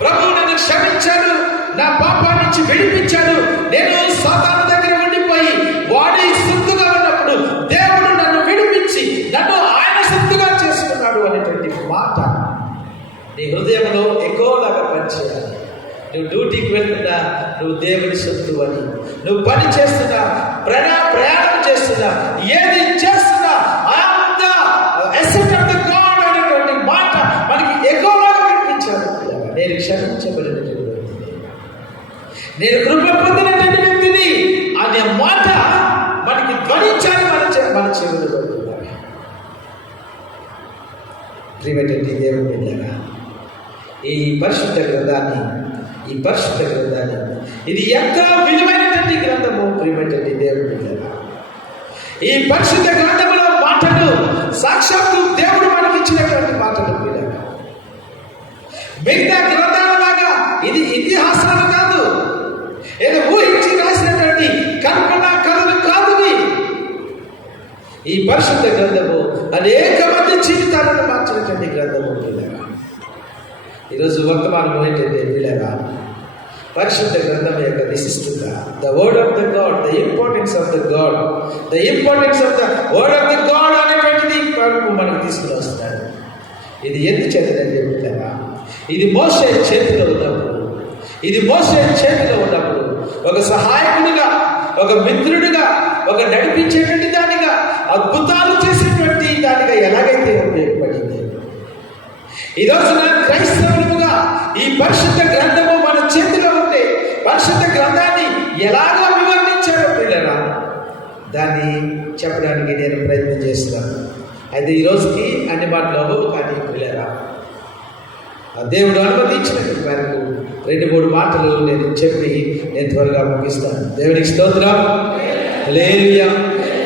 ప్రభు నన్ను క్షమించాడు, నా పాపాన్ని నుంచి విడిపించాడు. నేను సాతాను దగ్గర ఉండిపోయి వాడి సొత్తుగా ఉన్నప్పుడు దేవుడు నన్ను విడిపించి నన్ను ఆయన సొత్తుగా చేసుకున్నాడు అనేటువంటి మాట నీ హృదయంలో ఎక్కువలాగా పనిచేయాలి. నువ్వు డ్యూటీకి వెళ్తున్నా నువ్వు దేవుని సొత్తు అని, నువ్వు పని చేస్తున్నా, ప్రయాణం చేస్తున్నా, ఏది చేస్తున్నా అనేటువంటి మాట మనకి ఎక్కువగా వినిపించాలి. నేను క్షమించబడినటువంటి వ్యక్తిని, నేను కృప పొందినటువంటి వ్యక్తిని అనే మాట మనకి ధ్వనించాలి మన చెవులలో. ప్రియమైనటువంటి దేవుని బిడ్డలారా, ఈ పరిశుద్ధ గ్రంథాన్ని ఇది ఎంత విలువైనటువంటి గ్రంథము. ప్రియమైనటువంటి దేవుని బిడ్డలారా, ఈ పరిశుద్ధ గ్రంథములో మాటలు సాక్షాత్తు దేవుడు మనకి ఇచ్చినటువంటి మాటలు పిల్లగా. మిగతా గ్రంథాల లాగా ఇది ఇతిహాసాలు కాదు, ఏదో ఊహించి రాసినటువంటి కల్పన కథలు కాదు. ఈ పరిశుద్ధ గ్రంథము అనేక మంది జీవితాలను మార్చినటువంటి గ్రంథము పిల్లగా. ఈరోజు వర్తమానం ఏంటంటే పిల్లగా, పరిశుద్ధ గ్రంథం యొక్క విశిష్టత, the word of the God, the importance of the God, the importance of the word of the God అనేటువంటిది మనకు తీసుకుని వస్తాడు. ఇది ఎందుకు చేతనంటే పిల్లగా, ఇది మోషే చేతిలో ఉన్నప్పుడు ఒక సహాయకుడిగా, ఒక మిత్రుడిగా, ఒక నడిపించేటువంటి దానిగా, అద్భుతాలు చేసేటువంటి దానిగా ఎలాగైతే ఉపయోగపడింది. ఈరోజు క్రైస్తవులుగా ఈ పరిశుద్ధ గ్రంథము మన చేతిలో ఉంటే పరిశుద్ధ గ్రంథాన్ని ఎలాగో వివరించారో పిల్లరా, దాన్ని చెప్పడానికి నేను ప్రయత్నం చేస్తున్నాను. అయితే ఈ రోజుకి అన్ని మాటలు అవ్వవు, కానీ పిల్లరా దేవుడు అనుమతించిన మేరకు 2-3 మాటలు నేను చెప్పి నేను త్వరగా ముగిస్తాను. దేవునికి స్తోత్రం. హల్లెలూయా.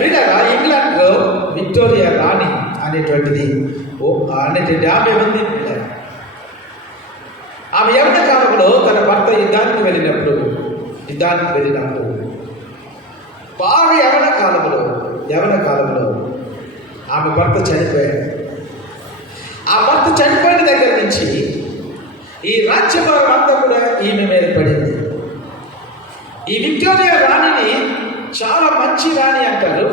పిల్లరా, ఇంగ్లాండ్లో విక్టోరియా రాణి అనేటువంటిది ఆమె ఉంది. ఆమె యవ్వన కాలంలో తన భర్త యుద్ధానికి వెళ్ళినప్పుడు బాగా యవ్వన కాలంలో ఆమె భర్త చనిపోయాడు. ఆ భర్త చనిపోయిన దగ్గర నుంచి ఈ రాజ్యభారం అంతా కూడా ఈమె మీద పడింది. ఈ విక్టోరియా రాణిని చాలా మంచి రాణి అంటారు.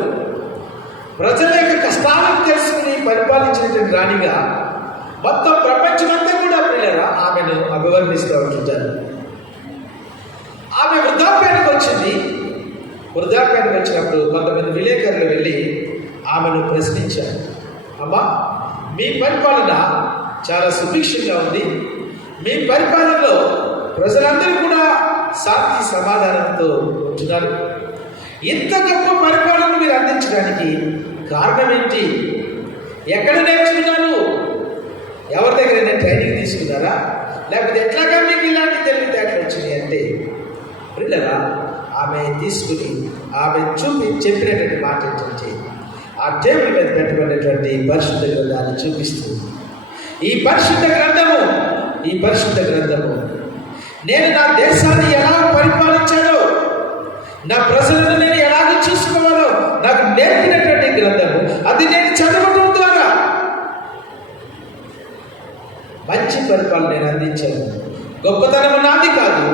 ప్రజల యొక్క కష్టాలను తెలుసుకుని పరిపాలించినటువంటి రాణిగా మొత్తం ప్రపంచమంతా కూడా పిల్లరా ఆమెను అభివర్ణిస్తూ ఉంటుంటారు. ఆమె వృద్ధాప్యానికి వచ్చినప్పుడు కొంతమంది విలేకరులు వెళ్ళి ఆమెను ప్రశ్నించారు. అమ్మా, మీ పరిపాలన చాలా సుభిక్షంగా ఉంది. మీ పరిపాలనలో ప్రజలందరూ కూడా శాంతి సమాధానంతో ఉంటున్నారు. ఇంత గొప్ప పరిపాలన మీరు అందించడానికి కారణం ఏంటి? ఎక్కడ నేర్చుకున్నారు? ఎవరి దగ్గరైనా ట్రైనింగ్ తీసుకున్నారా? లేకపోతే ఎట్లాగా మీకు ఇలాంటి తెలివితేటలు వచ్చినాయి అంటే పిల్లరా ఆమె తీసుకుని ఆమె చెప్పినటువంటి మాట ఏంటంటే ఆ టేబుల్ మీద పెట్టబడినటువంటి పరిశుద్ధ గ్రంథాన్ని చూపిస్తుంది. ఈ పరిశుద్ధ గ్రంథము నేను నా దేశాన్ని ఎలా పరిపాలించాలో, నా ప్రజలను నేను ఎలాగ చూసుకోవాలో నాకు నేర్పినటువంటి గ్రంథము. అది నేను చదవడం ద్వారా మంచి పరిపాలన నేను అందించాను. గొప్పతనం నాది కాదు,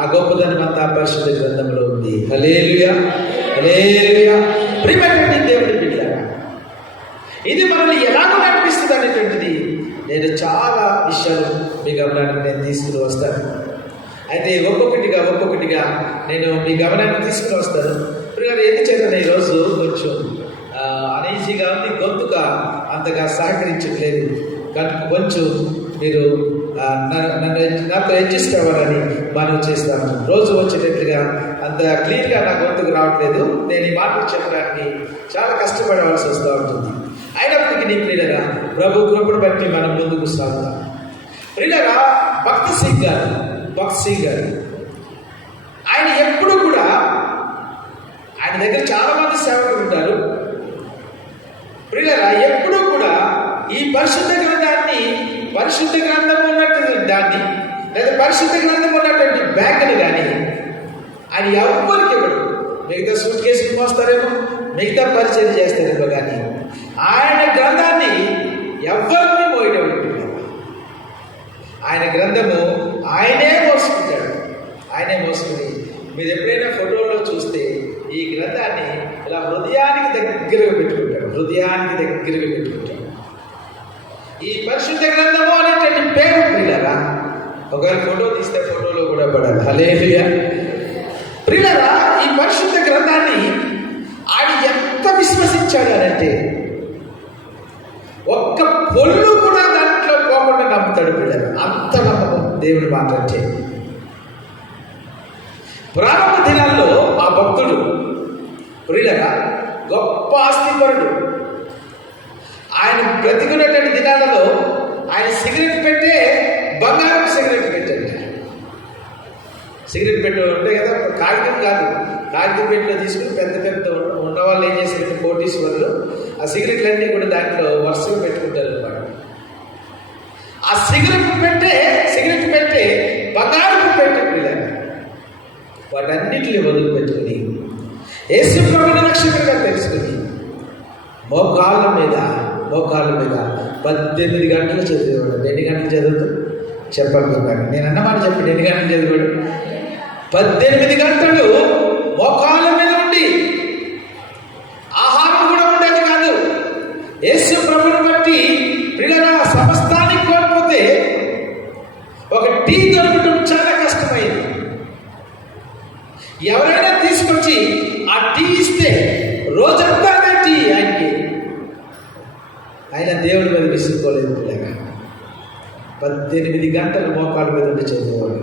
ఆ గొప్పతనం అంతా పరిశుద్ధ గ్రంథంలో ఉంది. హల్లెలూయా, హల్లెలూయా. ప్రియమైనటువంటి దేవుని బిడ్డలారా, ఇది మనల్ని ఎలాగో నడిపిస్తుంది అనేటువంటిది నేను చాలా విషయాలు మీ గమనానికి నేను తీసుకుని వస్తాను. అయితే ఒక్కొక్కటిగా నేను మీ గమనాన్ని తీసుకుని వస్తాను. ఇప్పుడు ఎందుకు చేత ఈరోజు కొంచెం అనీజీగా ఉంది, గొంతుగా అంతగా సహకరించట్లేదు కనుక కొంచెం మీరు నాతో అడ్జస్ట్ అవ్వాలని మనం చేస్తాను. రోజు వచ్చేటట్లుగా అంత క్లియర్గా నా గొంతుకు రావట్లేదు. నేను ఈ మాటలు చెప్పడానికి చాలా కష్టపడవలసి వస్తూ ఉంటుంది. అయినప్పటికీ నీ ప్రియులరా, ప్రభు కృపను బట్టి మనం ముందుకు సాగుతాం. ప్రియులరా, భక్త్ సింగ్ గారు ఆయన ఎప్పుడు కూడా ఆయన దగ్గర చాలా మంది సేవకులు ఉంటారు. ప్రియులరా, ఎప్పుడు కూడా ఈ పరిశుద్ధ గ్రంథం ఉన్నటువంటి దాన్ని లేదా పరిశుద్ధ గ్రంథం ఉన్నటువంటి బ్యాగ్ని కానీ ఆయన ఎవరికి ఇవ్వడు. మిగతా సూట్ కేసులు మోస్తారేమో, మిగతా పరిచయం చేస్తారేమో, కానీ ఆయన గ్రంథాన్ని ఎవరిని మోయడం. ఆయన గ్రంథము ఆయనే మోసుకుని మీరు ఎప్పుడైనా ఫోటోలో చూస్తే ఈ గ్రంథాన్ని ఇలా హృదయానికి దగ్గరగా పెట్టుకుంటాడు. ఈ పరిశుద్ధ గ్రంథము అనేటువంటి పేరు ప్రియులరా, ఒకవేళ ఫోటో తీస్తే ఫోటోలో కూడా పడాలి. హల్లెలూయా. ప్రియులరా, ఈ పరిశుద్ధ గ్రంథాన్ని ఆయన ఎంత విశ్వసించాడు అంటే ఒక్క పొల్లు కూడా దాంట్లో పోకుండా నమ్ముతాడు. ప్రియులరా, అంత నమ్మకం దేవుని మాట అంటే. ప్రారంభ దినాల్లో ఆ భక్తుడు ప్రియులరా గొప్ప ఆస్తిపరుడు. ఆయన బ్రతికున్నటువంటి దినాలలో ఆయన సిగరెట్ పెట్టే బంగారం సిగరెట్ పెట్టండి. సిగరెట్ పెట్టు ఉంటాయి కదా, కాగితం కాదు, కాగితం పెట్టిలో తీసుకుని పెద్ద ఉన్నవాళ్ళు ఏం చేశారంటే కోటీశ్వరులు ఆ సిగరెట్లన్నీ కూడా దాంట్లో వరుసగా పెట్టుకుంటారు అన్నమాట. ఆ సిగరెట్ పెట్టే బంగారం పెట్టే వాటన్నిటిని వదిలిపెట్టుకుని యేసు ప్రభువుని రక్షకుడిగా తెలుసుకుని మోకాళ్ళ మీద 18 గంటలు చదివేవాడు. 2 గంటలు చదువుతూ చెప్పాలి. నేను అన్నమాట చెప్పి 2 గంటలు చదివాడు. 18 గంటలు మోకాళ్ళ మీద ఉండి ఆహారం కూడా ఉండేది కాదు. యేసు ప్రభువుని బట్టి ప్రియులరా సమస్తాన్ని కోల్పోతే ఒక టీ దొరకడం చాలా కష్టమైంది. ఎవరైనా తీసుకొచ్చి ఆ టీ ఇస్తే రోజంతా టీ ఆయనకి. ఆయన దేవుడి మీద విసుక్కోలేదు. పిల్లగా 18 గంటలు మోకాళ్ళ మీద ఉండి చదివేవాడు.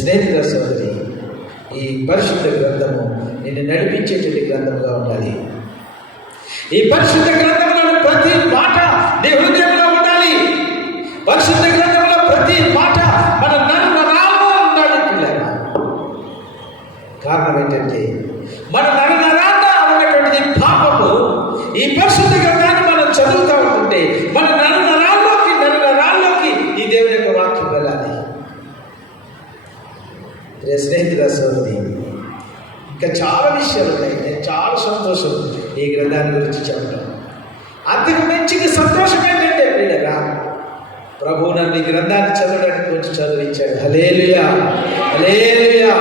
స్నేహితుల సోదరి, ఈ పరిశుద్ధ గ్రంథము నిన్ను నడిపించేటువంటి గ్రంథంగా ఉండాలి. ఈ పరిశుద్ధ గ్రంథంలో ప్రతి మాట నీ హృదయంలో ఉండాలి. పరిశుద్ధ గ్రంథంలో ప్రతి మాట మన నరనరాల్లో ఉండాలి పిల్లరా. కారణం ఏంటంటే మన నరనరాల్లో ఉన్నటువంటిది పాపము. ఈ పరిశుద్ధ గ్రంథాన్ని మనం చదువుతూ ఉంటుంటే మన నరనరాల్లోకి ఈ దేవుని యొక్క వాక్యం వెళ్ళాలి. స్నేహితుల సోదరి, ఇంకా చాలా విషయాలు ఉన్నాయి. నేను చాలా సంతోషం ఈ గ్రంథాన్ని గురించి చెప్పడం. అంతకు మించిన సంతోషం ఏంటంటే పిల్లరా, ప్రభువు నన్ను ఈ గ్రంథాన్ని చదవడానికి కొంచెం చదివించాడు. హల్లెలూయా, హల్లెలూయా.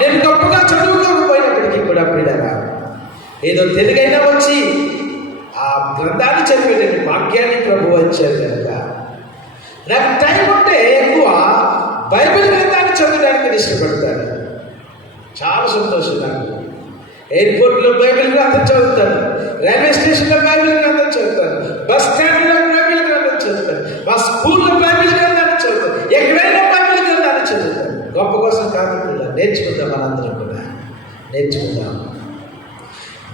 నేను గొప్పగా చదువుకోకపోయినప్పటికీ కూడా పిల్లరా, ఏదో తెలుగైనా వచ్చి ఆ గ్రంథాన్ని చదివేటటువంటి భాగ్యాన్ని ప్రభువు వచ్చారు కనుక నాకు టైం ఉంటే ఎక్కువ బైబిల్ గ్రంథాన్ని చదవడానికి ఇష్టపడతాను. చాలా సంతోషం నాకు. ఎయిర్పోర్ట్లో బైబిల్ గ్రంథం చదువుతాను, రైల్వే స్టేషన్లో బైబిల్ గ్రంథం చదువుతాను, బస్ స్టాండ్లో బైబిల్ గ్రంథం చదువుతాను, మా స్కూల్లో బైబిల్ గ్రంథాన్ని చదువుతాను, ఎక్కడైనా బైబిల్ గ్రంథాన్ని చదువుతాను. గొప్ప కోసం కాకుండా నేర్చుకుందాం, మనందరం కూడా నేర్చుకుందాం.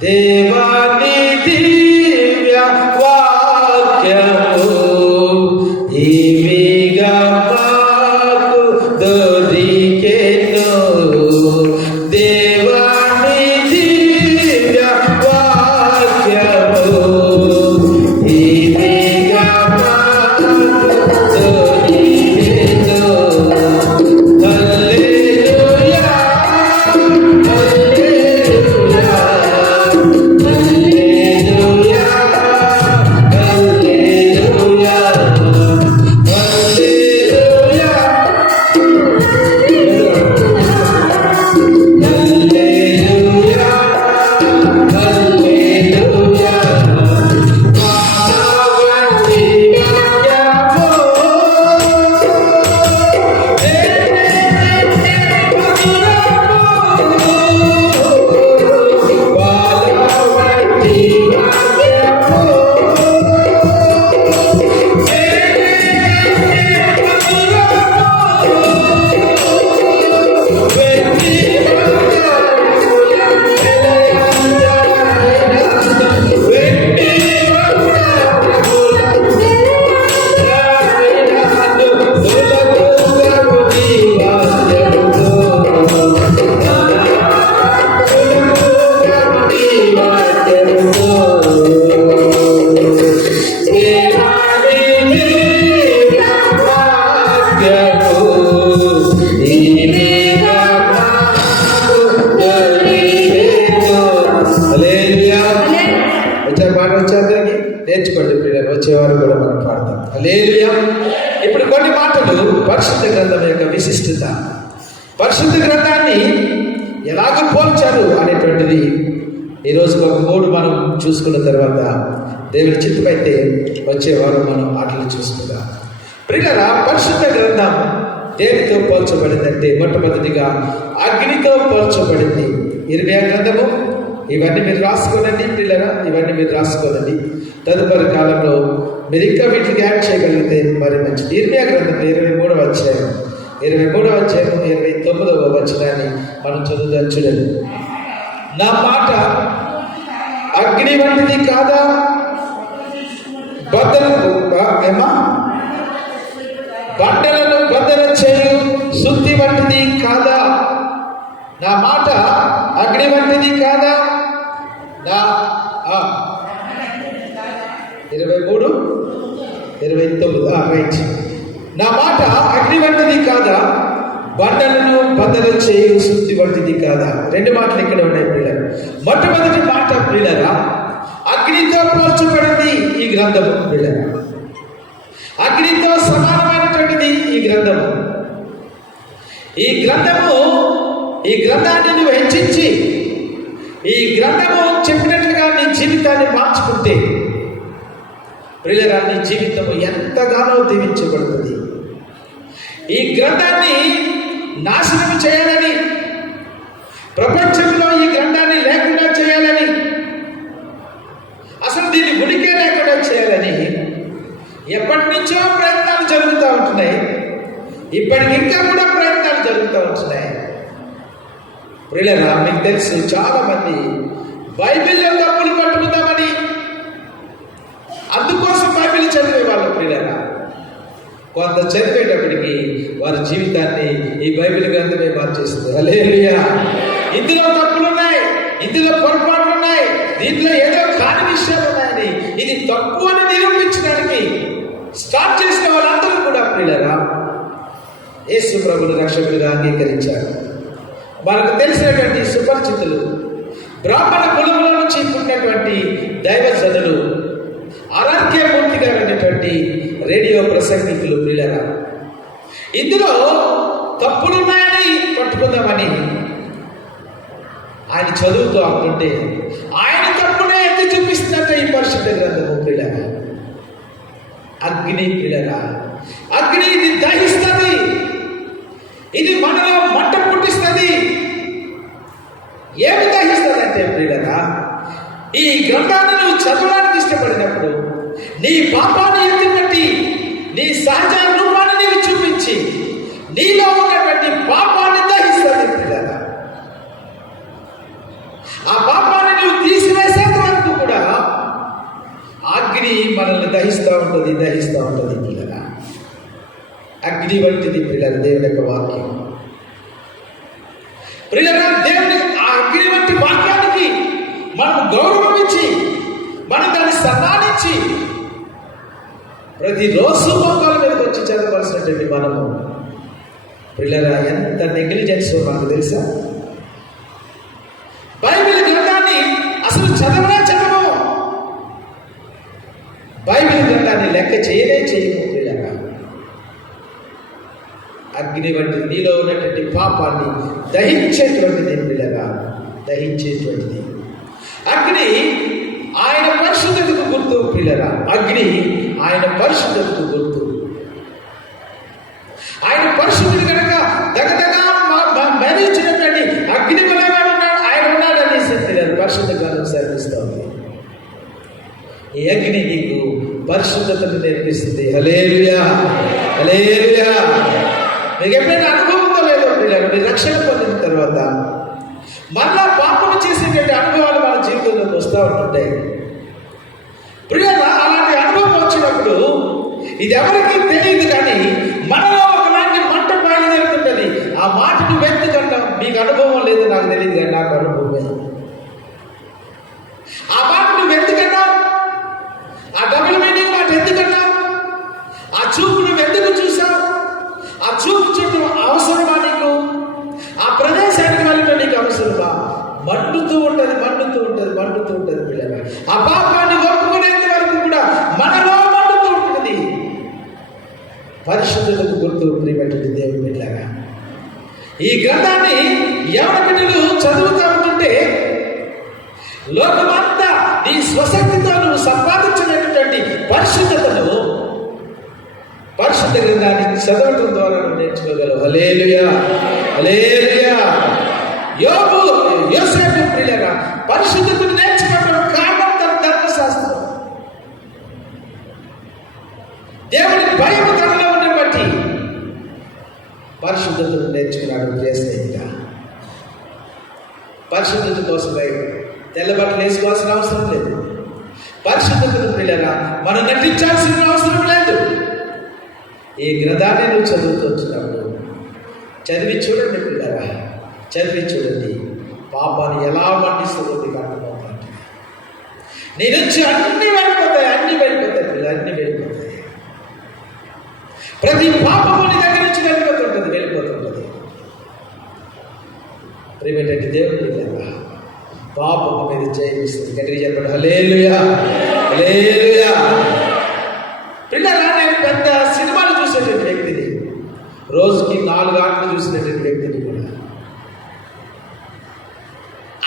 దేవాని దివ్య వాక్యము ఈవిగా మాకు దొరికెను. దేవాని దివ్య వాక్యము ఈవిగా మాకు దొరికెను. హల్లెలూయా, హల్లెలూయా, హల్లెలూయా, హల్లెలూయా, హల్లెలూయా, హల్లెలూయా, హల్లెలూయా. వావంటి వాక్యము వావంటి పాట వచ్చేందరికి నేర్చుకోండి పిల్లలు, వచ్చేవారు కూడా మనం పాడతాం. హల్లెలూయా. ఇప్పుడు కొన్ని మాటలు పరిశుద్ధ గ్రంథం యొక్క విశిష్టత, పరిశుద్ధ గ్రంథాన్ని ఎలాగ పోల్చారు అనేటువంటిది ఈరోజు ఒక 3 మనం చూసుకున్న తర్వాత దేవుని చిత్తమైతే వచ్చేవారు మనం మాటలు చూసుకుందాం. ప్రియులారా, పరిశుద్ధ గ్రంథం దేనితో పోల్చబడిందంటే మొట్టమొదటిగా అగ్నితో పోల్చబడింది. ఇర్మియా గ్రంథము, ఇవన్నీ మీరు రాసుకోనండి పిల్లరా, ఇవన్నీ మీరు రాసుకోనండి. తదుపరి కాలంలో మీరు ఇంకా వీటికి యాడ్ చేయగలిగితే మరి మంచిది. ఇర్మియా గ్రంథం 23వ అధ్యాయం 29వ వచనాన్ని మనం చదువుదాం. చూడండి. నా మాట అగ్ని వంటిది కాదా, బండలను బద్దలు చేయు శుద్ధి వంటిది కాదా. నా మాట అగ్ని వంటిది కాదా. నా 23, 29 రైట్. నా మాట అగ్ని వంటిది కాదా, బండలను బద్దలు చేయు శుద్ధి వంటిది కాదా. 2 మాటలు ఇక్కడ ఉన్నాయి పిల్లలు. మొట్టమొదటి మాట పిల్లరా, అగ్నితో పోల్చబడింది ఈ గ్రంథము పిల్లలు. అగ్నితో సమానమైనటువంటిది ఈ గ్రంథము. ఈ గ్రంథాన్ని నువ్వు హెచ్చించి ఈ గ్రంథము చెప్పినట్లుగా నీ జీవితాన్ని మార్చుకుంటే ప్రియులారా, నీ జీవితము ఎంతగానో దీవించబడుతుంది. ఈ గ్రంథాన్ని నాశనం చేయాలని, ప్రపంచంలో ఈ గ్రంథాన్ని లేకుండా చేయాలని, అసలు దీన్ని ఉనికే లేకుండా చేయాలని ఎప్పటి నుంచో ప్రయత్నాలు జరుగుతూ ఉంటున్నాయి. ఇప్పటికి ఇంకా కూడా ప్రయత్నాలు జరుగుతూ ఉంటున్నాయి. ప్రియులారా, మీకు తెలుసు చాలా మంది బైబిల్లో తప్పులు పట్టుకుందామని అందుకోసం బైబిల్ చదివే వాళ్ళు ప్రియులారా, కొంత చదివేటప్పటికి వారి జీవితాన్ని ఈ బైబిల్ గ్రంథమే మార్చేస్తుంది. హల్లెలూయా. ఇందులో తప్పులున్నాయి, ఇందులో పొరపాట్లు ఉన్నాయి, దీంట్లో ఏదో కాని విషయాలు ఉన్నాయని ఇది తప్పు అని నిరూపించడానికి స్టార్ట్ చేసిన వాళ్ళందరూ కూడా ప్రియులారా యేసు ప్రభువుని రక్షకుడిగా అంగీకరించారు. మనకు తెలిసినటువంటి సుపరిచితులు, బ్రాహ్మణ కులంలో నుంచి పుట్టినటువంటి దైవజనులు, ఆర్కే మూర్తి గారు అనేటువంటి రేడియో ప్రసంగికులు ప్రియులారా, ఇందులో తప్పులున్నాయని పట్టుకుందామని ఆయన చదువుతూ అంటుంటే ఆయన తప్పునే ఎత్తి చూపిస్తున్నట్టు ఈ పరిశుద్ధ గ్రంథము ప్రియులారా. అగ్ని ప్రియులారా, అగ్ని ఇది దహిస్తుంది, ఇది మనలో మంట పుట్టిస్తుంది. ఏమి దహిస్తుంది అంటే ప్రియులారా, ఈ గ్రంథాన్ని నువ్వు చదవడానికి ఇష్టపడినప్పుడు నీ పాపాన్ని ఎత్తిపెట్టి నీ సహజ రూపాన్ని నీకు చూపించి నీలో ఉన్నటువంటి పాపాన్ని దహిస్తుంది ప్రియులారా. ఆ పాపాన్ని నువ్వు తీసివేసేంత వరకు కూడా అగ్ని మనల్ని దహిస్తూ ఉంటుంది ప్రియులారా. అగ్ని వంటిది ప్రియులారా దేవుని యొక్క వాక్యం. ప్రియులారా, దేవుని ఆ అగ్ని వంటి వాక్యానికి మనం గౌరవం ఇచ్చి మనం దాన్ని సన్మానించి ప్రతిరోజు మోకాల మీదకి వచ్చి చదవలసినటువంటి మనము ప్రియులారా ఎంత నెగ్లిజెన్స్ మనకు తెలుసా? బైబిల్ గ్రంథాన్ని అసలు చదవము, బైబిల్ గ్రంథాన్ని లెక్క చేయము ప్రియులారా. అగ్ని వంటి నీలో ఉన్నటువంటి పాపాన్ని దహించేటువంటిది ప్రియులారా, దహించేటువంటిది. అగ్ని ఆయన పరిశుద్ధతకు గుర్తు ప్రియులారా, అగ్ని ఆయన పరిశుద్ధతకు గుర్తు. ఆయన పరిశుద్ధుడు కనుక దగదగా మరణించినటువంటి అగ్ని వల్ల ఆయన ఉన్నాడని ప్రియులారా పరిశుద్ధ గ్రంథం సెలవిస్తూ ఉంది. ఈ అగ్ని నీకు పరిశుద్ధతను నేర్పిస్తుంది. హల్లెలూయా, హల్లెలూయా. మీకు ఎప్పుడైనా అనుభవం ఉందో లేదో ప్రియులారా, మీరు రక్షణ పొందిన తర్వాత మళ్ళా పాపం చేసేటువంటి అనుభవాలు మన జీవితంలోకి వస్తూ ఉంటుంటాయి ప్రియులారా. అలాంటి అనుభవం వచ్చినప్పుడు ఇది ఎవరికి తెలియదు, కానీ మనలో ఒకలాంటి మంట బయలుదేరుతుంటుంది. ఆ మాటను వ్యక్తిగతం మీకు అనుభవం లేదు, నాకు తెలియదు, కానీ నాకు అనుభవమే. ఆ మాటను వ్యక్తిగతం, ఆ డబుల్ మీనింగ్ మాట ఎందుకన్నా, ఆ చూపు నువ్వు ఎందుకు చూసావు, ఆ చూపు చుట్టూ అవసరమా నీకు, ఆ ప్రదేశానికి వెళ్ళడం నీకు అవసరమా? మండుతూ ఉంటుంది పిల్లలు. ఆ పాపాన్ని ఒప్పుకునేంత వరకు కూడా మనలో మండుతూ ఉంటుంది. పరిశుద్ధతకు గుర్తు ప్రియమైనటువంటి దేవుని బిడ్డలారా, ఈ గ్రంథాన్ని యవన బిడ్డలు చదువుతూ ఉంటుంటే లోకమంతా నీ స్వశక్తితో నువ్వు సంపాదించినటువంటి పరిశుద్ధతను పరిశుద్ధ గ్రంథాన్ని చదవటం ద్వారా నువ్వు నేర్చుకోగలవు. హల్లెలూయా, హల్లెలూయా. యోసేపు ప్రియులారా పరిశుద్ధతను నేర్చుకోవడం కారణం తన ధర్మశాస్త్రం. దేవుని భయం తనలో ఉన్న బట్టి పరిశుద్ధతను నేర్చుకున్నాడు. ప్రియస్నేహితుడా, పరిశుద్ధత కోసమై తెల్ల బట్టలు వేసుకోవాల్సిన అవసరం లేదు. పరిశుద్ధతను ప్రియులారా మనం నటించాల్సిన అవసరం లేదు. ఈ గ్రంథాన్ని నువ్వు చదువుతున్నావు, చదివి చూడండి పిల్లరా, చదివి చూడండి. పాపాన్ని ఎలా మండిస్తుందో మీకు అర్థమవుతుంది. నీ నుంచి అన్ని వెళ్ళిపోతాయి పిల్లలు, అన్ని వెళ్ళిపోతాయి. ప్రతి పాపము నీ దగ్గర నుంచి వెళ్ళిపోతుంటుంది. ప్రియమైనటువంటి దేవుని పిల్లరా, పాపము మీద జయమిస్తుంది. గట్టిగా చెప్పండి హల్లెలూయా, హల్లెలూయా. పిల్లరా, నేను పెద్ద సినిమాలు చూసేటువంటి వ్యక్తిని, రోజుకి 4 గంటలు చూసినటువంటి వ్యక్తిని కూడా.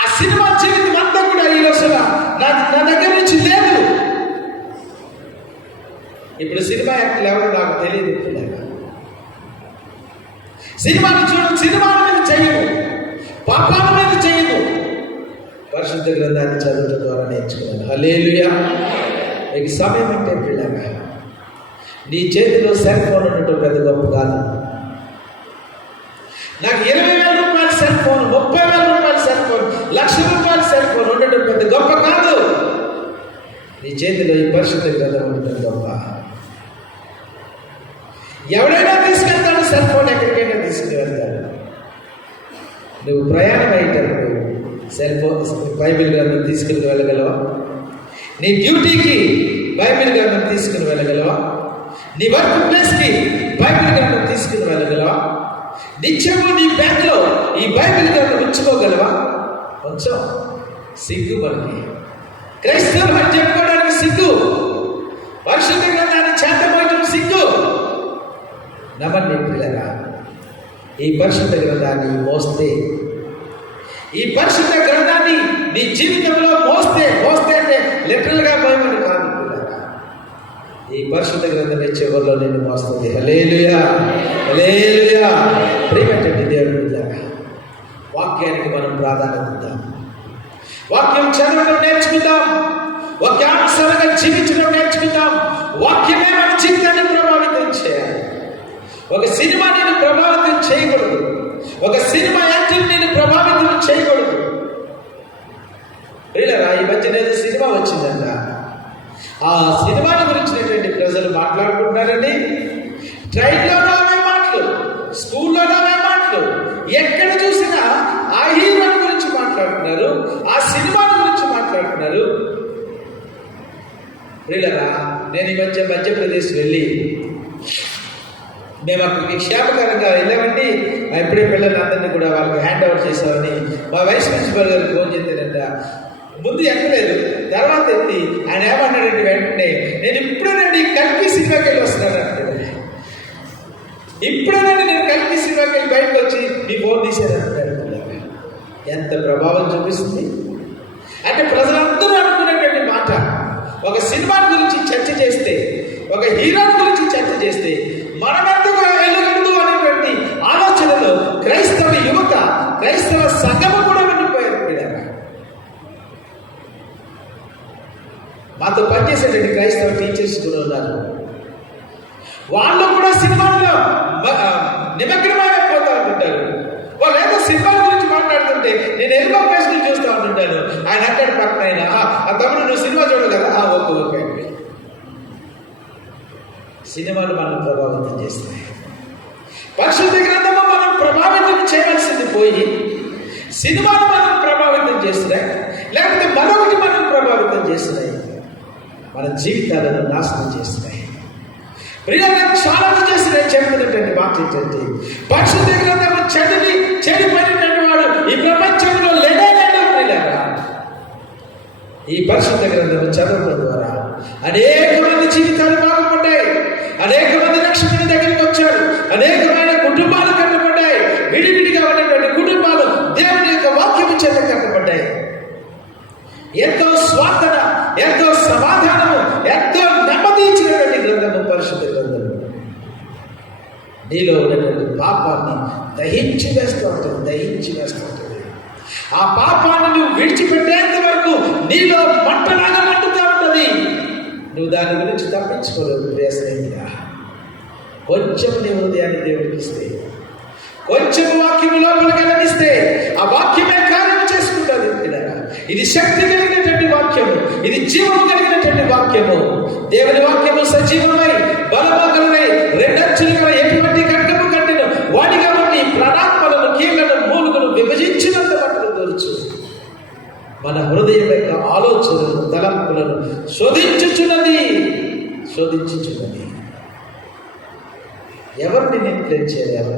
ఆ సినిమా జీవితం అంతా కూడా ఈ రోజు నా దగ్గర నుంచి లేదు. ఇప్పుడు సినిమా యాక్టర్లు ఎవరో నాకు తెలియదు పిల్లగా. సినిమాని చూడు, సినిమాల మీద చేయము, పాపాల మీద చేయము. పరిశుద్ధ గ్రంథాన్ని చదవడం ద్వారా నేర్చుకున్నాను. హల్లెలూయా. మీకు సమయం అంటే పిల్లగా నీ చేతిలో సెల్ ఫోన్ ఉండటం పెద్ద గొప్ప కాదు. నాకు 20,000 రూపాయల సెల్ ఫోన్, 30,000 రూపాయల ఫోన్, ₹1,00,000 సెల్ ఫోన్ ఉండడం పెద్ద గొప్ప కాదు. నీ చేతిలో ఈ పరిశుద్ధ గ్రంథం ఉండటం గొప్ప. ఎవడైనా తీసుకెళ్తాడు సెల్ ఫోన్, ఎక్కడికైనా తీసుకుని వెళ్తాడు. నువ్వు ప్రయాణం అయ్యేటప్పుడు సెల్ ఫోన్ బైబిల్ గ్రంథం తీసుకుని వెళ్ళగలవా? నీ డ్యూటీకి బైబిల్ గ్రంథం తీసుకుని వెళ్ళగలవా? నీ వర్క్ ప్లేస్కి బైబిల్ గ్రంథం తీసుకుని వెళ్ళగలవా? నిత్యము నీ బ్యాగ్లో ఈ బైబిల్ గ్రంథం ఉంచుకోగలవా? కొంచెం సిగ్గు మనకి, క్రైస్తవులు అని చెప్పుకోవడానికి సిగ్గు, పరిశుద్ధ గ్రంథాన్ని చేతపోయడం సిగ్గు. నమ్మండి పిల్లరా, ఈ పరిశుద్ధ గ్రంథాన్ని మోస్తే, ఈ పరిశుద్ధ గ్రంథాన్ని నీ జీవితంలో మోస్తే అంటే లిటరల్గా భయమని కాదు పిల్లరా, ఈ పరిశుద్ధ గ్రంథం చివరిలో నేను మోస్తుంది. హల్లెలూయా, హల్లెలూయా. ప్రియమైనటువంటి దేవుని పిల్లరా, వాక్యానికి మనం ప్రాధాన్యత ఇద్దాం. వాక్యం చదవడం నేర్చుకుందాం, వాక్యానుసారంగా జీవించడం నేర్చుకుందాం. వాక్యమే మన జీవితాన్ని ప్రభావితం చేయాలి. ఒక సినిమా నేను ప్రభావితం చేయకూడదు, ఒక సినిమా యాక్టర్ నేను ప్రభావితం చేయకూడదు. వీళ్ళరా, ఈ మధ్యన ఏదో సినిమా వచ్చిందంట, ఆ సినిమాల గురించినటువంటి ప్రజలు మాట్లాడుకుంటున్నారండి. ట్రైన్లోనూ అవే మాటలు, స్కూల్లోనూ అవే మాటలు, ఎక్కడ చూసినా ఆ హీరోల గురించి మాట్లాడుతున్నారు, ఆ సినిమాల గురించి మాట్లాడుతున్నారు. వీళ్ళరా, నేను ఈ మధ్యప్రదేశ్ వెళ్ళి మేము అక్కడికి క్షేమకరంగా వెళ్ళామండి. ఎప్పుడే పిల్లలందరినీ కూడా వాళ్ళకి హ్యాండ్ ఓవర్ చేసామని మా వైస్ ప్రిన్సిపల్ గారికి ఫోన్ చేశానంట. ముందు ఎక్కలేదు, తర్వాత ఎత్తి ఆయన ఏమన్నాడంటే వెంటనే, నేను ఇప్పుడేనండి కల్కి సినిమాకి వెళ్ళి వస్తున్నాను అంటాడు. ఇప్పుడేనండి నేను కల్కి సినిమాకి వెళ్ళి బయటకు వచ్చి నీ ఫోన్ తీసేదంటాడు. ఎంత ప్రభావం చూపిస్తుంది అంటే, ప్రజలందరూ అనుకునేటువంటి మాట, ఒక సినిమా గురించి చర్చ చేస్తే, ఒక హీరో గురించి చర్చ చేస్తే మనమెంతగా వెళ్ళకూడదు అనేటువంటి ఆలోచనలో క్రైస్తవ యువత, క్రైస్తవ సంఘము కూడా వెళ్ళిపోయారు. మాతో పనిచేసేటువంటి క్రైస్తవ టీచర్స్ కూడా ఉన్నారు. వాళ్ళు కూడా సినిమాల్లో నిమగ్నమైపోతూ ఉంటుంటారు. వాళ్ళు ఏదో సినిమాల గురించి మాట్లాడుతుంటే నేను ఎన్నో ప్రశ్నలు చూస్తూ ఉంటుంటాను. ఆయన అంటాడు పక్కన, ఆయన ఆ తమ్ముడు నువ్వు సినిమా చూడవు కదా, ఓకే అండి. సినిమాలు మనం ప్రభావితం చేస్తున్నాయి. పరిశుద్ధ గ్రంథము మనం ప్రభావితం చేయవలసింది పోయి సినిమాలు మనం ప్రభావితం చేస్తున్నాయి, లేకపోతే మరొకటి మనం ప్రభావితం చేస్తున్నాయి, మన జీవితాలను నాశనం చేస్తున్నాయి. ప్రియంగా చాలా చేస్తున్నాయి. చెప్పినటువంటి మాట ఏంటంటే, పరిశుద్ధ గ్రంథము చదివి చెడిపోయినటువంటి వాడు ఈ ప్రపంచంలో లేనే లేడు. ప్రియంగా ఈ పరిశుద్ధ గ్రంథము చదవడం ద్వారా అనేక మంది జీవితాలు బాగుపడ్డాయి, అనేక మంది రక్షకుని దగ్గరికి వచ్చారు, అనేకమైన కుటుంబాలు కట్టబడ్డాయి. విడివిడిగా ఉన్నటువంటి కుటుంబాలు దేవుని యొక్క వాక్యము చేత కట్టబడ్డాయి. ఎంతో స్వార్థన, ఎంతో సమాధానము, ఎంతో నెమ్మది ఇచ్చినటువంటి గ్రంథము పరిశుద్ధ గ్రంథము. నీలో ఉన్నటువంటి పాపాన్ని దహించి వేస్తూ ఉంటుంది. ఆ పాపాన్ని నువ్వు విడిచిపెట్టేంత వరకు నీలో మంటలాగా మండుతూ ఉంటుంది. నువ్వు దాని గురించి తప్పించుకోలేవు. ప్రియ స్నేహితుడా, కొంచెం నీ హృదయాన్ని దేవుడికి ఇస్తే, కొంచెం వాక్యం లోపలికి వెళ్ళనిస్తే ఆ వాక్యమే కార్యం చేసుకుంటుంది. ఇది శక్తి కలిగినటువంటి వాక్యము, ఇది జీవం కలిగినటువంటి వాక్యము. దేవుని వాక్యము సజీవమై బలమగలై రెండంచులుగా ఎటువంటి ఖడ్గము కట్టిన వాడిగా ఉండి ప్రాణాత్మలను, కీళ్లను, మూలుగును విభజించినంత మట్టుకు దొరుచు. మన హృదయం యొక్క ఆలోచనలను, తలంపులను శోధించుచున్నది. ఎవరిని నేను ప్రేమ చేయాలి?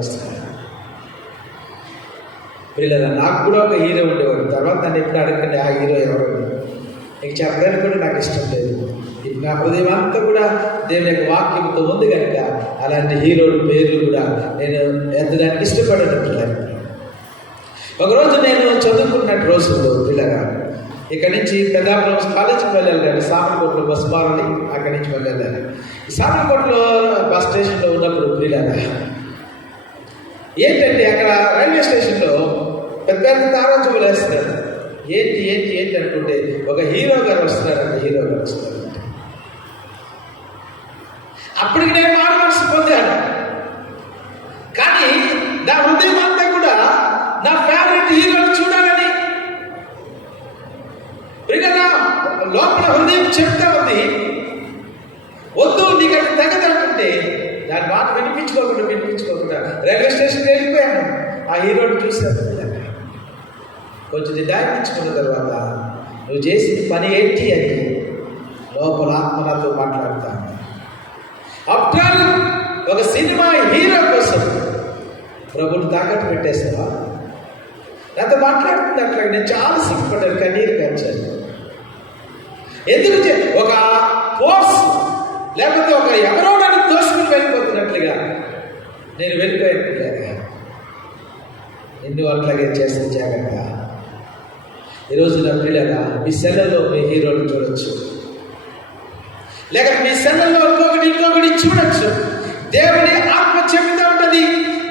పిల్లల, నాకు కూడా ఒక హీరో ఉండేవాడు. తర్వాత నన్ను ఎప్పుడు అడగండి ఆ హీరో ఎవరు, నీకు చెప్పడానికి కూడా నాకు ఇష్టం లేదు. నా హృదయం అంతా కూడా దేవుని యొక్క వాక్యంతో ఉంది కనుక అలాంటి హీరోల పేర్లు కూడా నేను ఎత్తడానికి ఇష్టపడేటట్లేదు. ఒకరోజు నేను చదువుకున్నట్టు రోజుల్లో పిల్లగా ఇక్కడ నుంచి పెద్దాపురం కాలేజీకి వెళ్ళాలి. సామర్లకోటలో బస్సు మారాలి, అక్కడి నుంచి వెళ్ళాలి. ఈ సామర్లకోటలో బస్ స్టేషన్లో ఉన్నప్పుడు పిల్లగా ఏంటంటే, అక్కడ రైల్వే స్టేషన్లో పెద్ద తారాజువులు వేస్తున్నారు. ఏంటి అనుకుంటే ఒక హీరో గారు వస్తున్నారంటే అప్పటికి నేను మారు మనసు పొందాను. కానీ నా హృదయం అంతా కూడా నా ఫేవరెట్ హీరోని చూడాలని, లోపల హృదయం చెప్తా ఉంది, వద్దు నీకు అది తగ్గదంటుంటే దాని మాట వినిపించుకోకుండా రైల్వే స్టేషన్కి వెళ్ళిపోయాను. ఆ హీరోని చూశాను. కొంచెం నిదాయించుకున్న తర్వాత నువ్వు చేసిన పని ఏంటి అని లోపల ఆత్మ నాతో మాట్లాడుతాను. ఆఫ్టర్ ఆల్ ఒక సినిమా హీరో కోసం ప్రభుని తాకట్టు పెట్టేసావా? నాతో మాట్లాడుతుంది అట్లా. నేను చాలా సిగ్గుపడ్డాను, కన్నీరు కాచాను. ఎందుకు ఒక ఫోర్స్ లేకపోతే ఒక ఎవరో నన్ను దోషుకుని వెళ్ళిపోతున్నట్లుగా నేను వెళ్ళిపోయినట్లుగా నిన్ను అట్లాగే చేస్తే జాగ్రత్త. ఈరోజు నా పిల్లల మీ సెల్లలో మీ హీరోని చూడొచ్చు, లేక మీ సెల్లలో ఇంకొకటి చూడొచ్చు. దేవుని ఆత్మ చెబుతూ ఉంటుంది,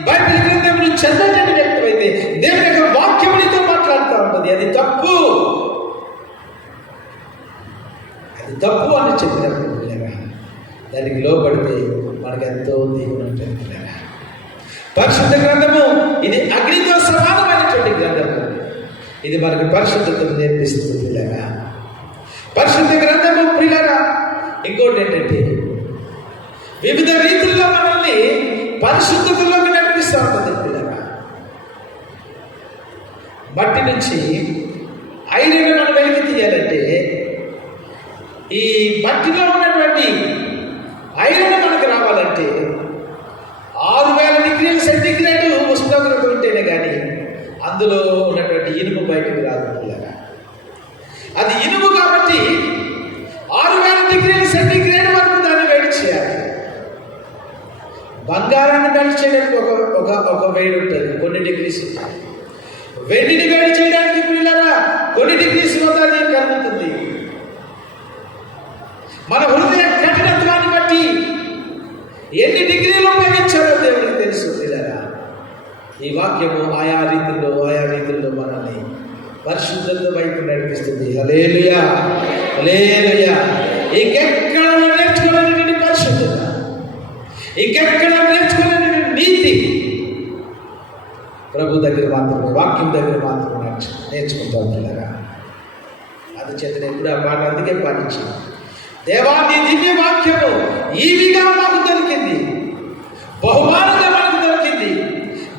బైబిల్ గ్రంథం చదవని వ్యక్తమైతే దేవుని యొక్క వాక్యం నీతో మాట్లాడుతూ ఉంటుంది. అది తప్పు అని చెప్పినప్పుడు దానికి లోపడితే మనకు ఎంతో దేవుని ఉంటుంది. పరిశుద్ధ గ్రంథము ఇది అగ్నితో సమానమైనటువంటి గ్రంథము. ఇది మనకు పరిశుద్ధతను నేర్పిస్తుంది పిల్లగా. పరిశుద్ధ గ్రంథము పిల్లగా ఇంకోటి ఏంటంటే వివిధ రీతుల్లో మనల్ని పరిశుద్ధతలోకి నడిపిస్తూ ఉంటుంది పిల్లగా. మట్టి నుంచి ఐరన్ మనం వెలికి తీయాలంటే ఈ మట్టిలో ఉన్నటువంటి ఐరన్ మనకు రావాలంటే 6000 డిగ్రీల సెంటిగ్రేడ్ ఉష్ణోగ్రత ఉంటేనే కానీ అందులో ఉన్నటువంటి ఇనుము బయటకు రాదు పిల్లగా. అది ఇనుము కాబట్టి 6000 డిగ్రీల సెంటిగ్రేడ్ వరకు దాన్ని వేడి చేయాలి. బంగారాన్ని వేడి చేయడానికి ఒక వేడి ఉంటుంది, కొన్ని డిగ్రీస్ ఉంటాయి. వెండిని వేడి చేయడానికి పిల్లరా కొన్ని డిగ్రీస్ అది కలుగుతుంది. మన హృదయ కఠినత్వాన్ని బట్టి ఎన్ని డిగ్రీలు ఉపయోగించాలో దేవుడికి తెలుసు పిల్లరా. ఈ వాక్యము ఆయా రీతుల్లో మనల్ని పరిశుద్ధత వైపు నడిపిస్తుంది. హల్లెలూయా, హల్లెలూయా. ఇంకెక్కడ నేర్చుకోలేని పరిశుద్ధత, ఇంకెక్కడ నేర్చుకోలేని నీతి ప్రభు దగ్గర మాత్రమే, వాక్యం దగ్గర మాత్రమే నేర్చుకుంటాం పిల్లరా. అది చేత ఎప్పుడు ఆ పాట అందుకే పాటించి, దేవా నీ దివ్య వాక్యము ఈవిగా మాకు దొరికింది, బహుమానంగా మనకు దొరికింది,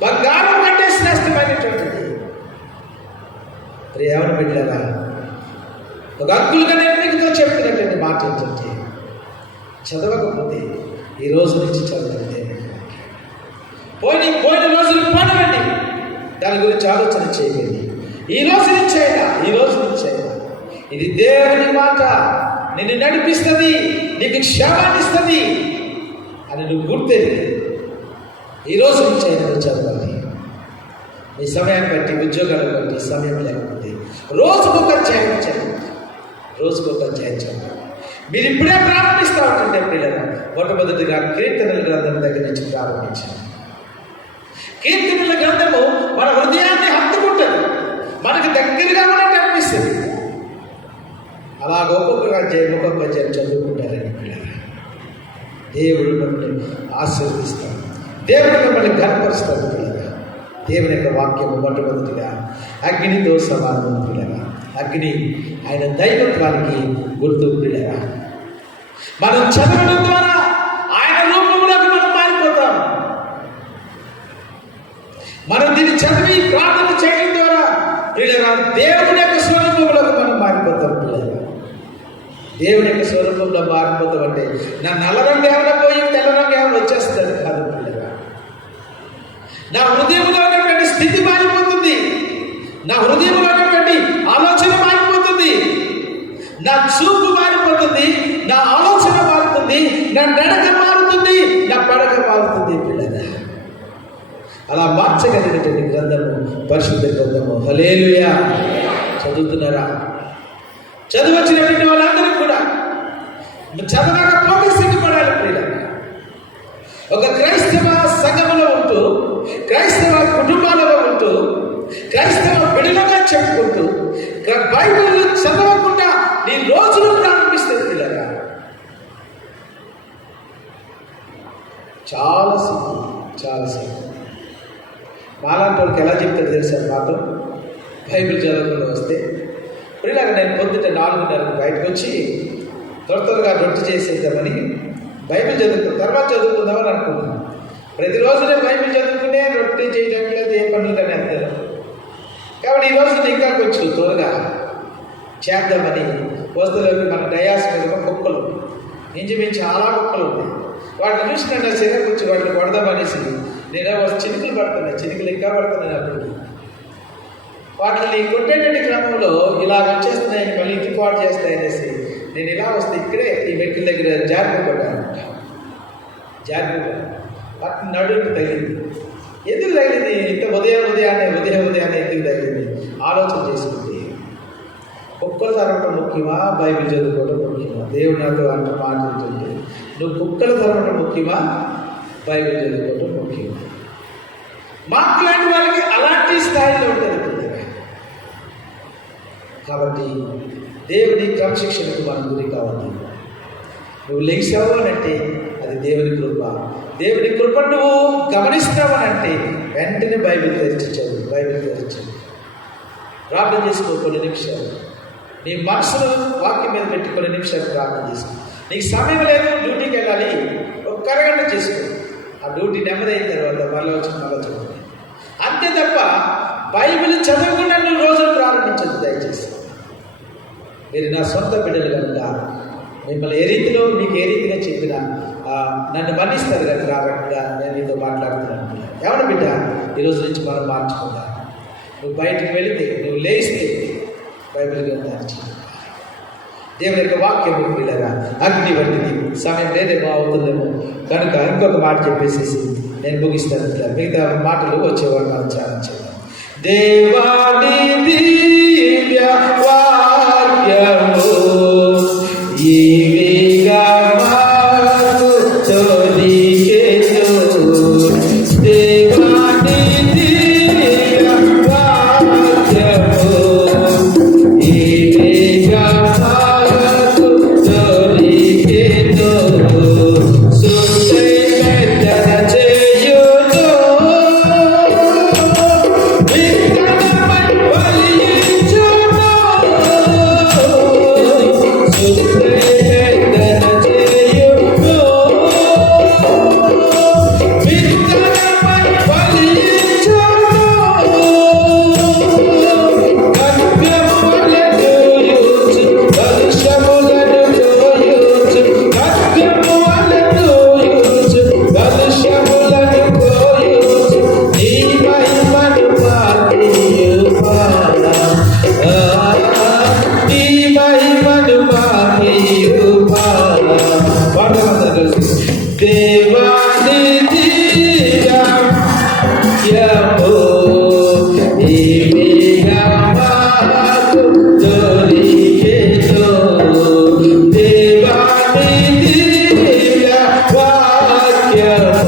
బంగారం కంటే శ్రేష్టమైనటువంటిది. ఎవరు బిడ్డలారా, ఒక అంకులుగా నేను మీతో చెప్తున్నటువంటి మాట ఏంటంటే చదవకపోతే ఈ రోజు నుంచి చదవండి. పోయిన రోజులు పోనివ్వండి, దాని గురించి ఆలోచన చేయండి. ఈ రోజు నుంచి అయినా ఇది దేవుని మాట నిన్ను నడిపిస్తుంది, నీకు క్షేమాన్ని ఇస్తుంది అని నువ్వు గుర్తెరిగి ఈ రోజు నుంచి అయినా నువ్వు చదవాలి. నీ సమయాన్ని బట్టి, ఉద్యోగాన్ని బట్టి సమయం లేకపోతే రోజుకొక అధ్యాయం చదవండి. మీరు ఇప్పుడే ప్రారంభిస్తూ ఉంటుంటే పిల్లలు మొట్టమొదటిగా కీర్తనల గ్రంథం దగ్గర నుంచి ప్రారంభించారు. కీర్తనల గ్రంథము మన హృదయాన్ని హత్తుకుంటుంది, మనకు దగ్గరగా మనకు అనిపిస్తుంది. అలాగ ఒక్కొక్క అధ్యాయం చదువుకుంటారని పిల్లలు దేవుడు మిమ్మల్ని ఆశీర్వదిస్తాడు, దేవుడు మిమ్మల్ని గర్వపరుస్తాడు పిల్లలు. దేవుని యొక్క వాక్యము మొట్టమొదటిగా అగ్నితో సమానం పిల్లగా. అగ్ని ఆయన దైవత్వానికి గుర్తు పిల్లగా. మనం చదవడం ద్వారా ఆయన రూపంలోకి మనం మారిపోతాం. మనం దీన్ని చదివి ప్రార్థన చేయడం ద్వారా పిల్లగా దేవుని యొక్క స్వరూపంలోకి మనం మారిపోతాం పిల్లగా. దేవుని యొక్క స్వరూపంలో మారిపోతాం అంటే నా నల్ల రంగు ఏమైనా పోయి తెల్ల రంగు ఏమైనా వచ్చేస్తుంది కాదు పిల్లగా. నా హృదయంలో ఉన్నటువంటి స్థితి మారిపోతుంది, నా హృదయంలో ఉన్నటువంటి ఆలోచన మారిపోతుంది, నా చూపు మారిపోతుంది, నా ఆలోచన మారుతుంది, నా నడక మారుతుంది, నా పడక మారుతుంది పిల్లగా. అలా మార్చగలిగినటువంటి గ్రంథము పరిశుద్ధ గ్రంథము. హల్లెలూయా. చదువుతున్నారా? చదువచ్చినటువంటి వాళ్ళందరూ కూడా చదవకపోతే సిగ్గుపడాలి పిల్లగా. ఒక క్రైస్తవ సంఘములో ఉంటూ, క్రైస్తవ కుటుంబాలలో ఉంటూ, క్రైస్తవ బిడ్డలుగా చెప్పుకుంటూ బైబిల్ చదవకుండా నీ రోజులు ప్రారంభిస్తుంది పిల్లగా. చాలా సిగ్గు. మాలాంటి వాళ్ళకి ఎలా చెప్తాడు తెలుసా? మాతో బైబిల్ చదవకుండా వస్తే పిల్లగా నేను పొద్దుట 4:30 బయటకు వచ్చి త్వరగా రొట్టె చేసేద్దామని బైబిల్ చదువుకున్న తర్వాత చదువుకుందామని అనుకున్నాను. ప్రతిరోజు నేను బైబిల్ చదువుకునే రొట్టె చేయడం లేదు, ఏ పనులు కానీ అంటారు. కాబట్టి ఈరోజు ఇంకా కొంచెం త్వరగా చేద్దామని వస్తువులకి మన డయాస్ మీద కుక్కలు ఇంచుమించు చాలా కుక్కలు ఉన్నాయి. వాటిని చూసినట్టు సరే కొంచెం వాటిని కొడదామనేసి నేను చినుకులు పడుతున్నాయి, చినుకులు ఇంకా పడుతున్నాయి. అప్పుడు వాటిని కొట్టేటువంటి క్రమంలో ఇలా వచ్చేస్తున్నాయని మళ్ళీ ఇంటిపాటు చేస్తాయనేసి నేను ఇలా వస్తే ఇక్కడే ఈ మెట్ల దగ్గర జారిపోయానమాట. వాటిని నడుముకి తగిలింది. ఎందుకు తగిలింది? ఇంత ఉదయాన్నే ఎందుకు తగిలింది ఆలోచన చేసుకుంది. కుక్కలు తరవటం ముఖ్యమా, బైబిల్ చదువుకోవడం ముఖ్యమా? దేవుడు నాతో అంత మాట్లాడుతుంటే నువ్వు కుక్కలు తరవటం ముఖ్యమా, బైబిల్ చదువుకోవడం ముఖ్యమా? మాట్లాడిన వాళ్ళకి అలాంటి స్థాయిలో ఉంటుంది. కాబట్టి దేవుని క్రమశిక్షణకు మనం గురి కావాలి. నువ్వు లెగిసావు అనంటే అది దేవుని కృప. దేవుని కృప నువ్వు గమనిస్తావు అనంటే వెంటనే బైబిల్ తెరిచావు. ప్రార్థన చేసుకో కొన్ని నిమిషాలు. నీ మనసును వాక్యం మీద పెట్టి కొన్ని నిమిషాలు ప్రార్థన చేసుకో. నీకు సమయం లేదు, డ్యూటీకి వెళ్ళాలి, ఒక అరగంట చేసుకో. ఆ డ్యూటీ నెమ్మదైన తర్వాత మళ్ళీ చదువు. అంతే తప్ప బైబిల్ చదవకుండా నువ్వు రోజులు ప్రారంభించదు. దయచేసి మీరు నా సొంత బిడ్డలు కనుక మిమ్మల్ని ఏ రీతిలో మీకు ఏ రీతిగా చెప్పినా నన్ను మన్నిస్తారు కనుక రాబట్టిగా నేను నీతో మాట్లాడుతున్నాను. ఎవరు బిడ్డ ఈరోజు నుంచి మనం మార్చుకుందాం. నువ్వు బయటకు వెళితే, నువ్వు లేస్తే బైబిల్ గ్రంథాన్ని దేవుని యొక్క వాక్యం పిల్లగా అగ్ని వంటిది. సమయం లేదేమో, అవుతుందేమో కనుక ఇంకొక మాట చెప్పేసేసి నేను ముగిస్తాను. మిగతా మాటలు వచ్చేవాడు మనం ధ్యానం చేద్దాం. దేవాని దివ్య వాక్యము ఈవిగా మాకు తొలికెను. దేవాని దివ్య వాక్యము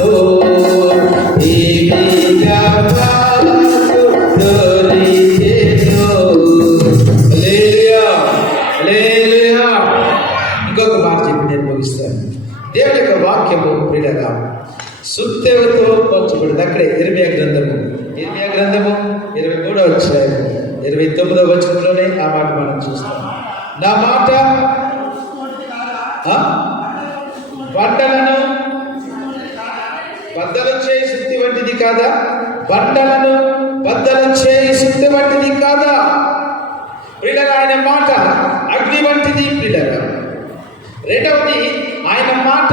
ఈవిగా మాకు తొలికెను. ఇంకొక మాట చెప్పి నేను ముగిస్తాను. దేవుని యొక్క వాక్యము ప్రియులరా సుత్తెవతో పోల్చబడింది. అక్కడే ఇర్మియా గ్రంథము 23వ అధ్యాయం 29వ వచనంలోనే ఆ మాట మనం చూస్తాం. నా మాట బండలను బద్దలు చేయి సుత్తి వంటిది కాదా? బండలను బద్దలు చేయి సుత్తి వంటిది కాదా? ప్రియులరా ఆయన మాట అగ్ని వంటిది. ప్రియులరా రెండవది ఆయన మాట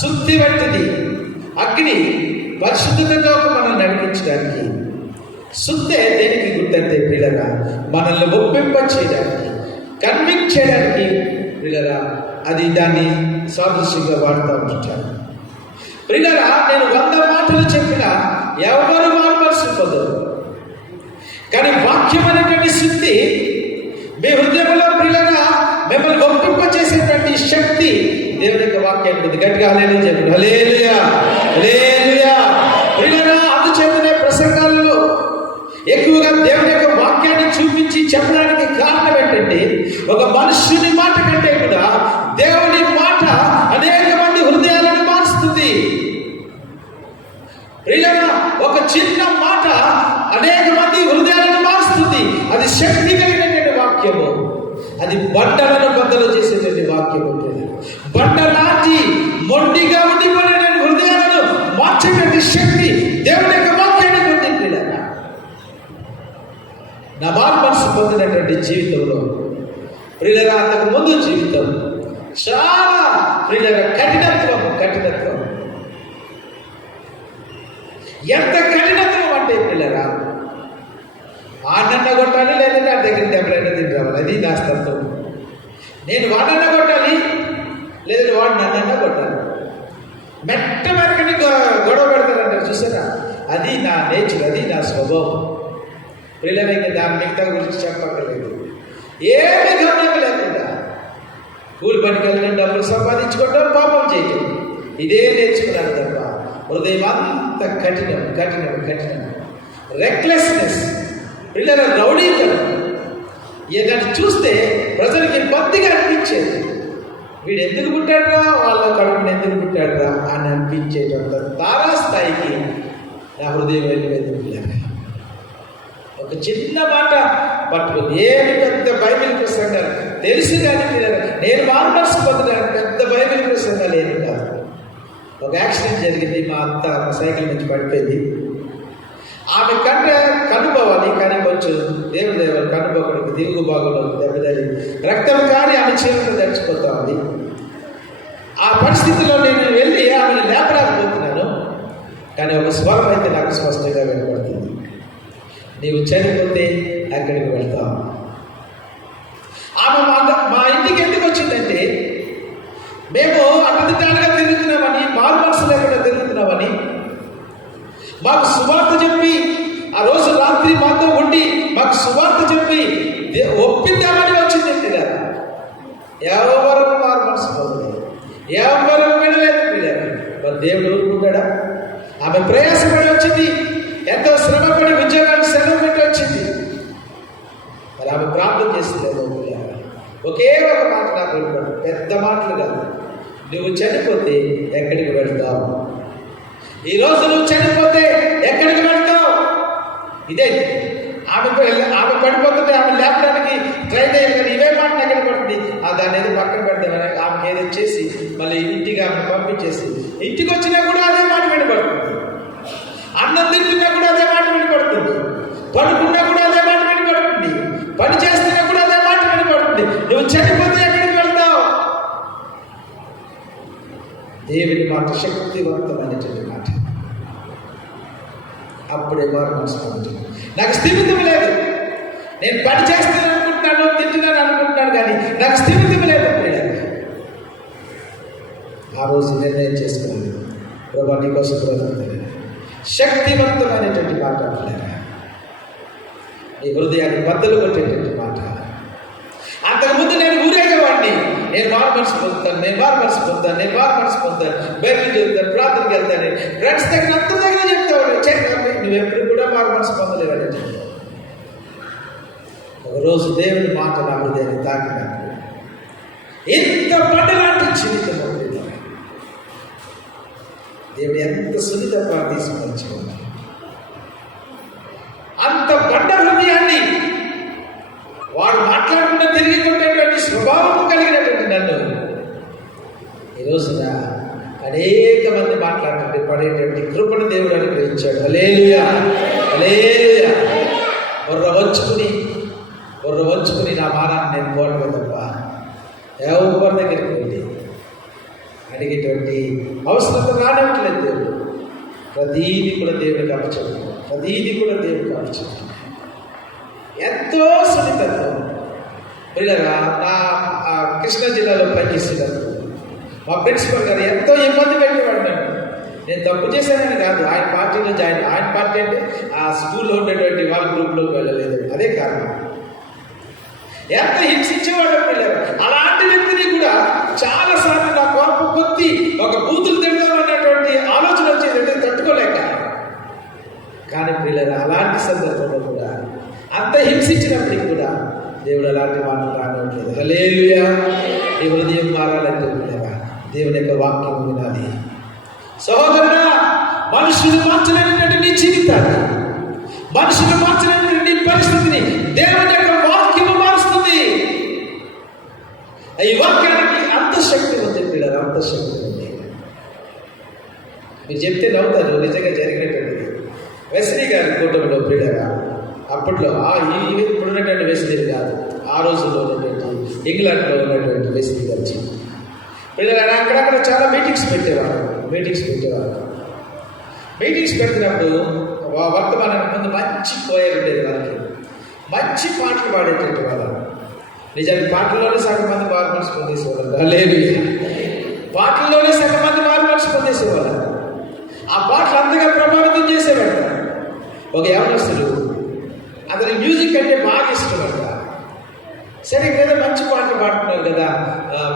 శుద్ధి వంటిది. అగ్ని పరిశుద్ధతతో మనం నడిపించడానికి. శుద్ధే దేనికి గుర్తంటే ప్రియులరా మనల్ని ఒప్పింప చేయడానికి, కన్విక్ట్ చేయడానికి. ప్రియులరా అది దాన్ని సాదృశ్యంగా వాడుతూ ఉంటాను. ప్రియులరా నేను 100 మాటలు చెప్పినా ఎవరు మారుమనసు పొందరు. కానీ వాక్యం అనేటువంటి శుద్ధి మీ హృదయంలో ప్రియులరా మిమ్మల్ని ఒప్పింప చేసేటువంటి శక్తి దేవుని యొక్క వాక్యాన్ని ఉంది. గట్టిగా హల్లెలూయా చెప్పండి. హల్లెలూయా, హల్లెలూయా. ప్రియులరా అందుచేతనే ప్రసంగాలలో ఎక్కువగా దేవుని యొక్క వాక్యాన్ని చూపించి చెప్పడానికి కారణం ఏంటంటే ఒక మనుష్యుని మాట కంటే కూడా దేవుని మాట అనేక మంది హృదయాలను మారుస్తుంది. ప్రియులరా ఒక చిన్న మాట అనేక మంది హృదయాలను మారుస్తుంది. అది శక్తి కలిగినటువంటి వాక్యము. అది బండలను బద్దలు చేసేటువంటి వాక్యం ఉంటుంది. బండ లాంటి మొండిగా ఉండిపోయిన హృదయాలను మార్చేటువంటి శక్తి దేవుని యొక్క వాక్యానికి ఉంది. పిల్లరా, నా మనసు పొందినటువంటి జీవితంలో ప్రియులరా, అంతకు ముందు జీవితం చాలా ప్రియులరా కఠినత్వం. ఎంత కఠినత్వం అంటే పిల్లరా, ఆడన్న కొట్టాలి, లేదంటే ఆ దగ్గర దెబ్బలైనా తిని రావాలి. అది నా స్తత్వం. నేను వాడన్న కొట్టాలి, లేదంటే వాడు నన్నన్నా కొట్టాలి. మెట్ట మెరకని గొడవ పెడతారంటారు చూసారా, అది నా నేచర్, అది నా స్వభావం. పిల్లలకి దాని మిగతా గురించి చెప్పక్కర్లేదు. ఏమి గమనిక లేకుండా కూలి పనికి వెళ్ళిన డబ్బులు సంపాదించుకోవడం, పాపం చేయటం, ఇదే నేర్చుకున్నాను తప్ప హృదయం అంత కఠినం. రెక్లెస్నెస్, పిల్లల రౌడీతనం. ఏదైనా చూస్తే ప్రజలకి ఇబ్బందిగా అనిపించేది. వీడు ఎందుకు పుట్టాడురా, వాళ్ళ కడుపుని ఎందుకు పుట్టాడురా అని అనిపించేటంత తారాస్థాయికి నా హృదయం వెళ్ళిపోయింది. పిల్లల ఒక చిన్న మాట పట్టుకుంది. ఏమి పెద్ద బైబిల్ ప్రసంగాలు తెలుసు కానీ పిల్లల నేను మార్మర్స్ పొందడానికి పెద్ద బైబిల్ ప్రసంగాలు ఏమి కాదు. ఒక యాక్సిడెంట్ జరిగింది. మా అత్త సైకిల్ నుంచి పడిపోయింది. ఆమె కంటే కనుపోవాలి, కానీ కొంచెం దేవుడు కనుపోకడికి దిగుగు భాగంలో దెబ్బతలి రక్తం కానీ ఆమె చీరలు తెచ్చిపోతా ఉంది. ఆ పరిస్థితిలో నేను వెళ్ళి ఆమెను లేపలేకపోతున్నాను. కానీ ఒక స్వరం అయితే నాకు స్పష్టంగా వినపడుతుంది, నీవు చనిపోతే ఎక్కడికి వెళ్తావు. ఆమె మా ఇంటికి ఎందుకు వచ్చిందంటే, మేము అడ్డదిడ్డాలుగా తిరుగుతున్నామని, మార్మర్స్ లేకుండా తిరుగుతున్నామని మాకు సువార్త చెప్పి, ఆ రోజు రాత్రి మాతో ఉండి మాకు సువార్త చెప్పి ఒప్పిద్దామని వచ్చిందండి కదా. ఎవరు మార్మర్స్ పోలేదు, ఎవరు వినలేదు పిల్లలు. మరి దేవుడు ఊరుకుంటాడా? ఆమె ప్రయాసపడి వచ్చింది, ఎంతో శ్రమపడి ఉద్యోగాన్ని సెలవు పెట్టి వచ్చింది. మరి ఆమె ప్రార్థన చేసిందేమో పిల్లలు. ఒకే ఒక మాట నాకు వినపడు, పెద్ద మాటలు కాదు. నువ్వు చనిపోతే ఎక్కడికి వెళ్తావు? ఈరోజు నువ్వు చనిపోతే ఎక్కడికి వెళ్తావు? ఇదే ఆమె పడిపోతుంటే ఆమె లేపడానికి ట్రై చేయాలి, కానీ ఇవే మాట ఎక్కడ పడుతుంది. దాన్ని ఏదో పక్కన పెడతామని ఆమెకి ఏదో చేసి మళ్ళీ ఇంటికి ఆమె పంపించేసి, ఇంటికి వచ్చినా కూడా అదే మాట వినపడుతుంది. అన్నం తింటున్నా కూడా అదే మాట వినపడుతుంది. పడుకున్నా కూడా అదే మాట వినపడుతుంది. పని చేస్తున్నా కూడా అదే మాట వినపడుతుంది. నువ్వు చనిపోతే ఎక్కడికి వెళ్తావు? దేవుని మాట శక్తివంతమైనటువంటి మాట. అప్పుడే వారు మనసుకుంటుంది. నాకు స్థిమితం లేదు, నేను పని చేస్తాను అనుకుంటున్నాను, తింటున్నాను అనుకుంటున్నాను, కానీ నాకు స్థిమితం లేదు. ఆ రోజు నిర్ణయం చేసుకున్నాను, ప్రభా నీకోసం బ్రతుకుతాను. శక్తివంతమైనటువంటి మాట, నీ హృదయాన్ని బద్దలు కొట్టేటువంటి మాట. అంతకుముందు నేను ఊరేగేవాడిని, నేను మార్మర్స్ పొందుతాను, బయటకు చెప్తాను, ప్రార్థనకి వెళ్తాను, ఫ్రెండ్స్ దగ్గర అంత దగ్గర చెప్తావాడు. నువ్వు ఎప్పుడు కూడా మార్మర్స్ పొందలేవని. ఒకరోజు దేవుని మాట నా హృదయాన్ని తాకినప్పుడు ఎంత పండుగలాంటి జీవితం అవుతుంది. దేవుడు ఎంత సున్నితంగా తీసుకొచ్చుకున్నాడు. అంత బండ హృదయాన్ని, వాడు మాట్లాడకుండా తిరిగి కొట్టేటువంటి స్వభావం కలిగినటువంటి నన్ను ఈ రోజున అనేక మంది మాట్లాడుతుంటే పడేటువంటి కృపను దేవుడు అనుగ్రహించాడు. హల్లెలూయా, హల్లెలూయా. బుర్ర వంచుకుని నా మానాన్ని నేను పోవడమే తప్ప ఎవరి దగ్గరికి వెళ్ళి అడిగేటువంటి అవసరత రానివ్వట్లేదు. దేవుడు ప్రతీది కూడా దేవుడికి అప్పచెప్పాడు. ఎంతో సున్నితత్వం. పిల్లరా, నా కృష్ణా జిల్లాలో పనిచేస్తున్నారు. మా ప్రిన్సిపల్ గారు ఎంతో ఇబ్బంది పెట్టేవాడు నన్ను. నేను తప్పు చేశానని కాదు, ఆయన పార్టీలో ఆయన పార్టీ అంటే ఆ స్కూల్లో ఉండేటువంటి వాళ్ళ గ్రూప్లోకి వెళ్ళలేదు, అదే కారణం. ఎంత హింసించేవాడు పిల్లలు. అలాంటి వ్యక్తిని కూడా చాలాసార్లు నా కోపం కొద్ది ఒక బూతులు తిడదామనేటువంటి ఆలోచన వచ్చేది, తట్టుకోలేక. కానీ పిల్లలు అలాంటి సందర్భంలో కూడా, అంత హింసించినప్పటికీ కూడా దేవుడు అలాంటి మాటలు రానివ్వట్లేదు. హల్లెలూయా. నీ హృదయం మారాలంటే పిల్లరా దేవుని యొక్క వాక్యం వినాలి. సహోదరుడా, మనుషులు మార్చలేనటువంటి నీ జీవితాన్ని, మనుషులు మార్చలేనటువంటి నీ పరిస్థితిని దేవుని యొక్క వాక్యము మారుస్తుంది. ఈ వాక్యానికి అంత శక్తి ఉంది పిల్లలు, అంత శక్తి ఉంది. మీరు చెప్తే నవ్వుతారు, నిజంగా జరిగినటువంటిది. వెస్లీ గారి కూటమిలో పిల్లరా, అప్పట్లో ఇప్పుడున్నటువంటి వెస్లీలు కాదు, ఆ రోజుల్లో ఉన్నటువంటి ఇంగ్లాండ్లో ఉన్నటువంటి వెస్లీ గారు పిల్లరా, అక్కడక్కడ చాలా మీటింగ్స్ పెట్టేవారు. మీటింగ్స్ పెట్టినప్పుడు వర్తమానానికి ముందు మంచి పోయర్ ఉండేది, వాళ్ళకి మంచి పాటలు పాడేటట్టు వాళ్ళు. నిజానికి పాటల్లోనే సగం మంది మారు మనసు పొందేసేవాళ్ళు. లేదు, పాటల్లోనే సగం మంది మారు మనసు పొందేసేవాళ్ళు. ఆ పాటలు అంతగా ప్రభావితం చేసేవాడు. ఒక యవనస్తుడు, అతని మ్యూజిక్ అంటే బాగా ఇష్టమంట. సరే కదా, మంచి పాటలు పాడుతున్నారు కదా,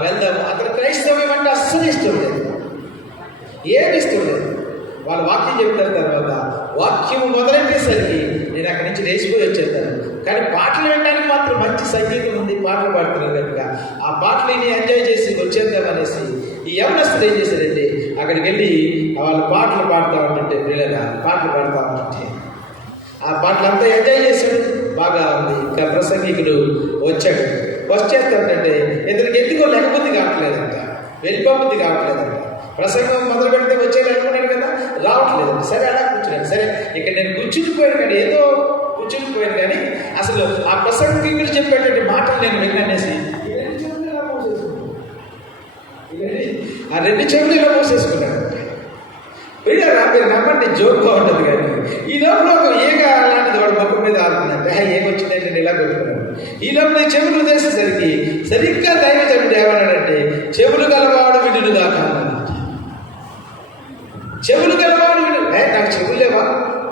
వెళ్దాము. అతను క్రైస్తవ్యం అంటే అస్సలు ఇష్టం లేదు, ఏమి ఇష్టం లేదు. వాళ్ళు వాక్యం చెప్తారు, తర్వాత వాక్యం మొదలెట్టేసరికి నేను అక్కడి నుంచి లేచిపోయి వచ్చేస్తాను. కానీ పాటలు వినడానికి మాత్రం మంచి సంగీతం ఉంది, పాటలు పాడుతున్నారు కనుక ఆ పాటలు ఎంజాయ్ చేసి వచ్చేద్దామనేసి ఈ యవనస్తుడు ఏం చేశారంటే, అక్కడికి వెళ్ళి వాళ్ళు పాటలు పాడుతూ ఉంటుంటే, పిల్లగా పాటలు పాడుతూ ఉంటుంటే ఆ పాటలు అంతా ఎంజాయ్ చేశాడు, బాగా ఉంది. ఇంకా ప్రసంగికుడు వచ్చాడు. వచ్చేస్తాడంటే ఇతనికి ఎందుకో లేకపోతే కావట్లేదంట, వెళ్ళిపోబుద్ధి కావట్లేదంట. ప్రసంగం మొదలు పెడితే వచ్చేది అనుకున్నాడు కదా, రావట్లేదంట. సరే అలా కూర్చున్నాడు. సరే ఇక్కడ నేను కూర్చునిపోయాను, కానీ ఏదో కూర్చునిపోయాను, కానీ అసలు ఆ ప్రసంగికుడు చెప్పేటువంటి మాటలు నేను విన్ననేసి ఆ రెండు చెవులు ఇలా మూసేసుకున్నాడు. పిల్లరా, మీరు నమ్మండి, జోక్గా ఉంటుంది. కానీ ఈ లోపల ఒక ఏగ అలాంటిది వాడు మొక్క మీద ఆడుతుందంటే, ఏగొచ్చిందంటే నేను ఇలా కొట్టుకున్నాను. ఈ లోపల చెవులు చేసేసరికి సరిగ్గా దైవజనుడు ఏమన్నాడంటే, చెవులు గలవాడు వినుడు దాకా. చెవులు గలవాడు విను. నాకు చెవులు లేవా,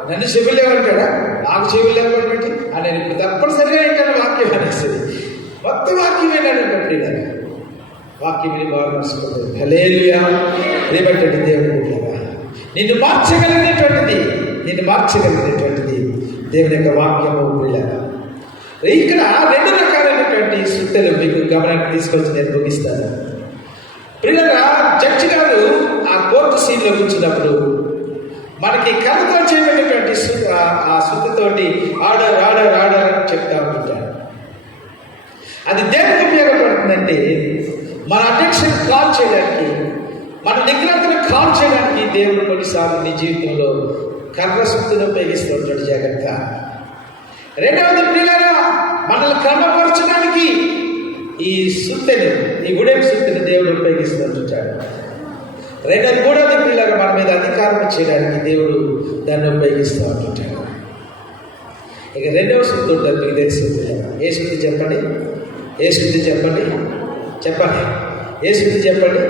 నన్ను చెవులు లేవంటాడా, నాకు చెవులు లేవంటే నేను ఇప్పుడు తప్పనిసరిగా ఏంటన్నా వాక్యం అనేస్తుంది. మొత్తం వాక్యం ఏంటంటే వాక్యం విని బాగా నడుచుకుంటుంది. హల్లెలూయా. రేపటి దేవుడు నిన్ను మార్చగలిగినటువంటిది దేవుని యొక్క వాక్యము. పిల్లగా, ఇక్కడ రెండు రకాలైనటువంటి సుత్తలు మీకు గమనానికి తీసుకొచ్చి నేను ముగిస్తాను. పిల్లగా, జడ్జి గారు ఆ కోర్టు సీన్లో కూర్చున్నప్పుడు మనకి కథతో చేయబడినటువంటి ఆ సుత్తతోటి ఆర్డర్ ఆర్డర్ ఆర్డర్ అని చెప్తా ఉంటాడు. అది దేనికి ఉపయోగపడుతుందంటే, మన అటెన్షన్ కాల్ చేయడానికి, మన నిగ్రహతను కాల్ చేయడానికి దేవుడు కొన్నిసార్లు నీ జీవితంలో కర్ర సుత్తును ఉపయోగిస్తూ ఉంటాడు. జాగ్రత్త. రెండవది పిల్లగా, మనల్ని క్రమపరచడానికి ఈ సుత్తెను, ఈ ఉడెం సుత్తెను దేవుడు ఉపయోగిస్తూ ఉంటాడు. మూడవది పిల్లగా, మన మీద అధికారం చేయడానికి దేవుడు దాన్ని ఉపయోగిస్తూ ఉంటుంటాడు. ఇక రెండవ సుత్తు ఉంటుంది, మీకు తెలుసు. ఏ సుత్తి చెప్పండి, ఏ సుత్తి చెప్పండి, ఏ సుత్తి చెప్పండి.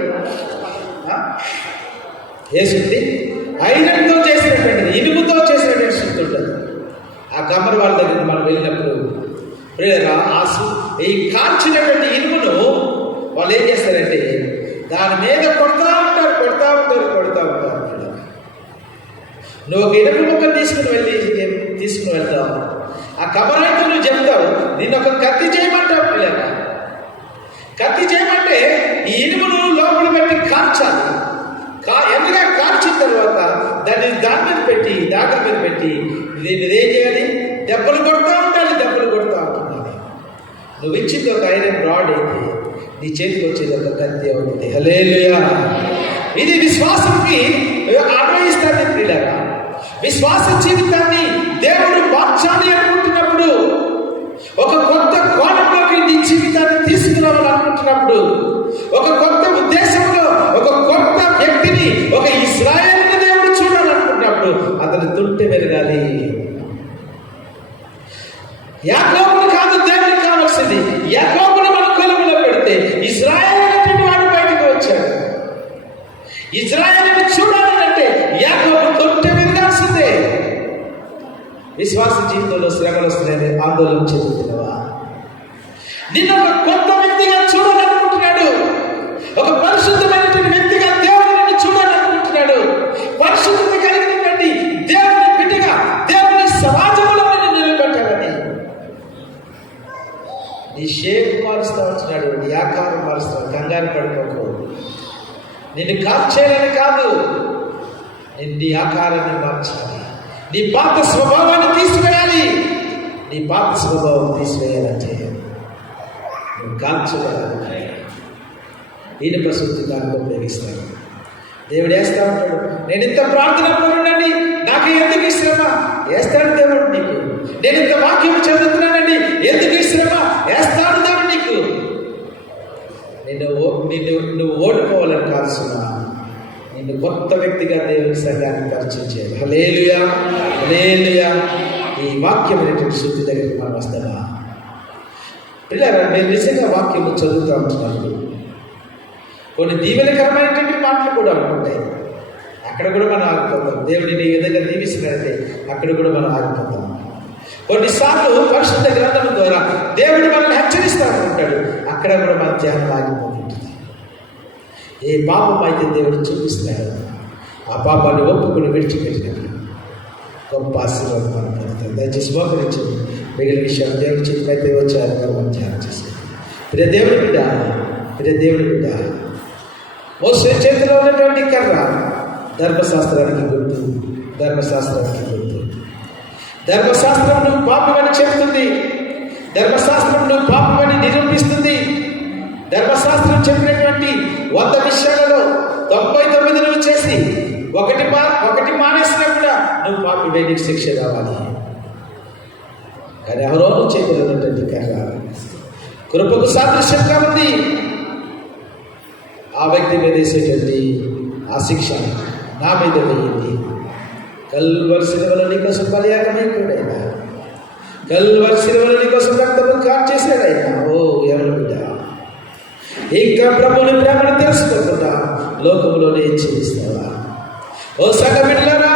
ఏ శుద్ధి? ఐరన్తో చేసినటువంటిది, ఇనుముతో చేసినటువంటి శుద్ధి ఉంటుంది. ఆ కమ్మరి వాళ్ళ దగ్గరికి మనం వెళ్ళినప్పుడు ఈ కాల్చినటువంటి ఇనుమును వాళ్ళు ఏం చేస్తారంటే, దాని మీద కొడతా ఉంటారు. నువ్వు ఒక ఇనుము ముక్కలు తీసుకుని వెళ్తావు. ఆ కమ్మరైతే నువ్వు చెప్తావు, నిన్ను ఒక కత్తి చేయమంటావు. పిల్లగా, కత్తి చేయమంటే ఈ ఇనుమును లోపల పెట్టి కాల్చాలి. ఎందుగా కాల్చిన తర్వాత దాని మీద పెట్టి దీన్ని ఏం చేయాలి? దెబ్బలు కొడతా ఉండాలి. నువ్వు ఇచ్చింది ఒక ఐరన్ రాడ్ అయితే నీ చేతికి వచ్చేది ఒక కత్తి అవుతుంది. హల్లెలూయా. ఇది విశ్వాసంకి అన్వయిస్తాను. పిల్లగా, విశ్వాస జీవితాన్ని దేవుడు మార్చాలి అనుకుంటున్నప్పుడు, ఒక కొత్త కోణంలోకి నీ జీవితాన్ని తీసుకురావాలి అనుకుంటున్నప్పుడు, ఒక కొత్త ఉద్దేశంలో ఒక కొత్త వ్యక్తిని, ఒక ఇశ్రాయేలుని దేవుడు చూడాలనుకుంటున్నప్పుడు అతని తుంటె పెరగాలి. యాకోబుని కాదు దేవునికి కావాల్సింది. యాకోబుని మన కొలువులో పెడితే ఇశ్రాయేలు అనేటువంటి వాడు బయటకు వచ్చాడు. ఇశ్రాయేలుని చూడాలంటే యాకోబు తుంటె పెరగాల్సిందే. విశ్వాస జీవితంలో శ్రమలు వస్తున్నాయని ఆందోళన చెందుతున్నావా? నిన్న ఒక కొత్త వ్యక్తిగా చూడాలనుకుంటున్నాడు. ఒక పరిశుద్ధమైనటువంటి వ్యక్తిగా దేవుడు నిన్ను చూడాలనుకుంటున్నాడు. పరిశుద్ధత కలిగినటువంటి దేవుని బిడ్డగా దేవుని సమాజంలో నిన్ను నిలబెట్టాలని నీ షేప్ మారుస్తూ ఉంటున్నాడు, నీ ఆకారం మారుస్తాడు. కంగారు పడిపోకు. నిన్ను కాల్చేయాలని కాదు, నీ ఆకారాన్ని మార్చాలి. నీ పాత స్వభావాన్ని తీసివేయాలి. నీ పాత స్వభావం తీసివేయాలంటే నువ్వు కాల్చగలవు. ఇనుప శుద్ధి దానికి ఉపయోగిస్తారు. దేవుడు వేస్తా ఉంటాడు. నేను ఇంత ప్రార్థన పరునండి, నాకు ఎందుకు ఈ శ్రమ? వేస్తాడు దేవుడు నీకు. నేను ఇంత వాక్యం చదువుతున్నానండి, ఎందుకు ఈ శ్రమ? వేస్తాడు దేవుడు నీకు. నువ్వు ఓడిపోవాలని కాదు సుమా, నిన్ను కొత్త వ్యక్తిగా దేవుని సంఘాన్ని పరిచయం చేయాలి. హల్లెలూయా, హల్లెలూయా. ఈ వాక్యమైనటువంటి శుద్ధి దగ్గరికి మనం వస్తామా? పిల్లరా, నేను నిజంగా వాక్యం చదువుతూ ఉంటున్నాను. కొన్ని దీవెనకరమైనటువంటి మాటలు కూడా ఉంటాయి. అక్కడ కూడా మనం ఆగిపోతాం. దేవుడిని ఏదైనా దీవిస్తున్నట్లయితే అక్కడ కూడా మనం ఆగిపోతాం. కొన్నిసార్లు పరిశుద్ధ గ్రంథం ద్వారా దేవుడు మనల్ని హెచ్చరిస్తూ ఉంటాడు. అక్కడ కూడా మన ధ్యానం ఆగిపోతుంటుంది. ఏ పాపం అయితే దేవుడు చూపిస్తున్నాడు, ఆ పాపాన్ని ఒప్పుకుని విడిచిపెట్టినప్పుడు గొప్ప ఆశీర్వాదం మనం పొందుతాం. దయచేసి మోకరించండి. మిగిలిన విషయాలు దేవుడి చేతికైతే వచ్చారు మనం ధ్యానం చేస్తాం. ప్రియ దేవుడి బిడ్డ, ప్రియ దేవుడి బిడ్డ, మోసే చేతిలో ఉన్నటువంటి కర్ర ధర్మశాస్త్రానికి గుర్తు, ధర్మశాస్త్రానికి గుర్తు. ధర్మశాస్త్రం నువ్వు పాపమని చెప్తుంది, ధర్మశాస్త్రం నువ్వు పాపమని నిరూపిస్తుంది. ధర్మశాస్త్రం చెప్పినటువంటి 100 విషయాలలో 99 నువ్వు చేసి ఒకటి మానేసినా కూడా నువ్వు పాపమే, నీకు శిక్ష రావాలి. కానీ అహరోను చేతిలో ఉన్నటువంటి కర్ర కృపకు సాదృశ్యంగా ఉంది. ఆ వ్యక్తి మీద వేసేటువంటి ఆ శిక్ష నా మీద వేయింది. కల్వరి శిలువలో నీకోసం బలియాగమైపోయాడు. కల్వరి శిలువలో నీకోసం రక్తము కార్చేశాడైనా. ఓ ఎవరు బిడ్డ, ఇంకా ప్రభుని ప్రేమను తెలుసుకోకుండా లోకంలోనే జీవిస్తావా? ఓ సగ బిడ్డలారా,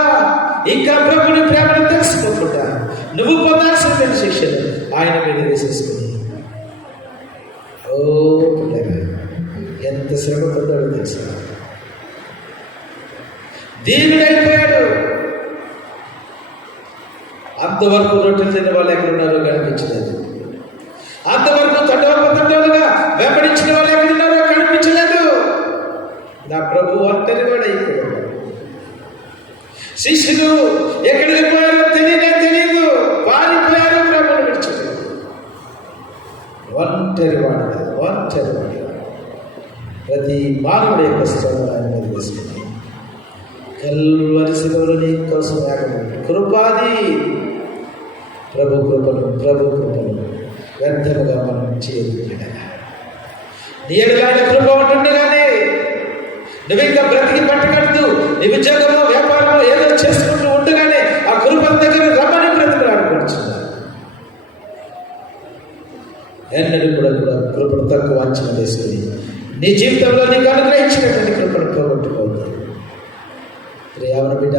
ఇంకా ప్రభుని ప్రేమను తెలుసుకోకుండా నువ్వు పొందాల్సిన శిక్షను ఆయన మీద వేసేసుకుని, ఓ పిల్లరా, ఎంత శ్రమ పొందాడో తెలుసా? దీనుడైపోయాడు. అంతవరకు రొట్టెలు తిన్న వాళ్ళు ఎక్కడున్నారో కనిపించలేదు. అంతవరకు తండోలుగా వెంబడించిన వాళ్ళు ఎక్కడున్నారో కనిపించలేదు. నా ప్రభు ఒంటరివాడు అయిపోయాడు. శిష్యులు ఎక్కడికి పోయారో తెలియదు, పారిపోయారు, ప్రభువును విడిచిపోయారు. ఒంటరివాడు. ప్రతి మానవుడి యొక్క శ్రమ ఆయన మీద వేసుకుని కల్వరి శిలువలో నీ కోసం యాగమైంది. కృపాది ప్రభు కృపను వ్యర్థముగా మనం చేయకుండా నీ ఎడలాంటి కృప ఉంటుండగానే నువ్వు ఇంకా బ్రతికి పట్టగలదు. నీ ఉద్యోగము, వ్యాపారము ఏదో చేసుకుంటూ ఉండగానే ఆ కృప దగ్గర రమ్మని బ్రతుకులు ఆడుకుంటున్నారు. ఎన్నడూ కూడా కృపను తక్కువ అంచనా వేసుకుని నీ జీవితంలో నీకు అనుగ్రహించినటువంటి కృపను పోగొట్టుకోవద్దు. ప్రియమైన బిడ్డ,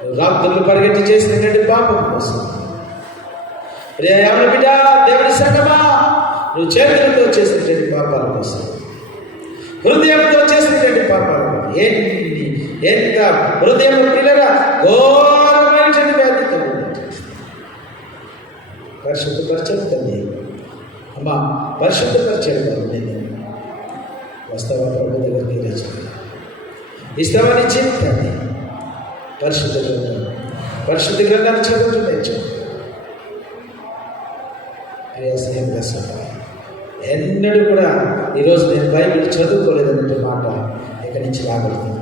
నువ్వు రాత్రులు పరిగెత్తి చేసినటువంటి పాపం కోసం, ప్రియమైన బిడ్డ, దేవుని సంగమా, నువ్వు చేతులతో చేసినటువంటి పాపాల కోసం, హృదయంతో చేసినటువంటి పాపాల కోసం, ఎంత హృదయం పిల్లగా ఘోరమైనటువంటి వ్యాధితో పరిశుద్ధపరచడం తల్లి, అమ్మా పరిశుద్ధపరచడం తల్లి. వస్తావా ప్రభు దగ్గరికి రచన ఇస్తావా నీ జీవితాన్ని? పరిశుద్ధ గ్రంథాన్ని చదువుతూ నేర్చుకో. ఎన్నడూ కూడా ఈరోజు నేను బైబిల్ చదువుకోలేదన్నట్టు మాట ఇక్కడి నుంచి రాగలుగుతాను.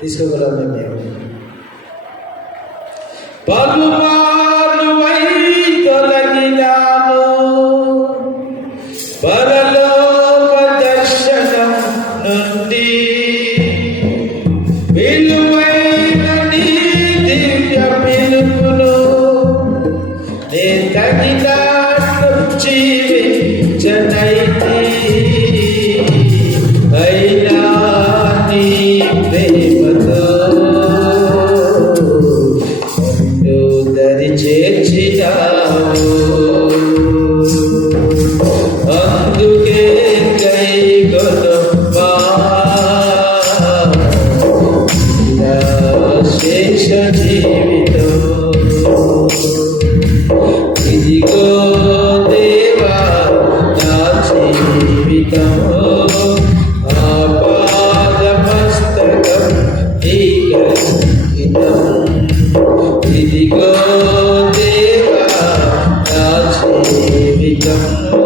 తీసుకోగల నిర్ణయం పలుమారువై తొలగినాను పరలోక దర్శనం నుండి, విలువైన నీ దివ్య పిలుపును నే తగినట్లు జీవించనైతే, అయినా నీ ప్రేమతో నన్ను దరి చేర్చినావు. అందుకే కైగొనమ్మా శేష జీవితం. ఇదిగో దేవా నా జీవితం, ఆపాదమస్తకం నీకంకితం. ఇదిగో దేవా నా జీవితం. జీవితము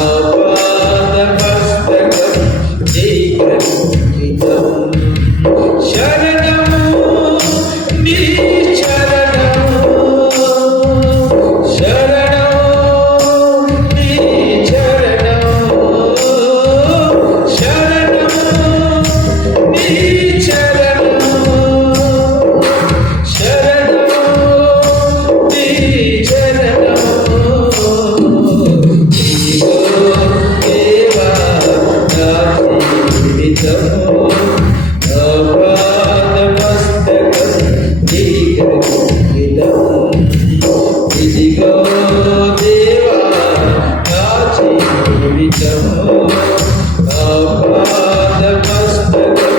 ఆపాద మస్తకం జీవితం శరణము నీ చరణము శరణము నీ చరణము శరణము నీ చరణము శరణము నీ చరణము ఇదిగో దేవా నా జీవితము ఆపాద మస్తకం జీవితము ఇదిగో దేవా నా జీవితము ఆపాద మస్తకం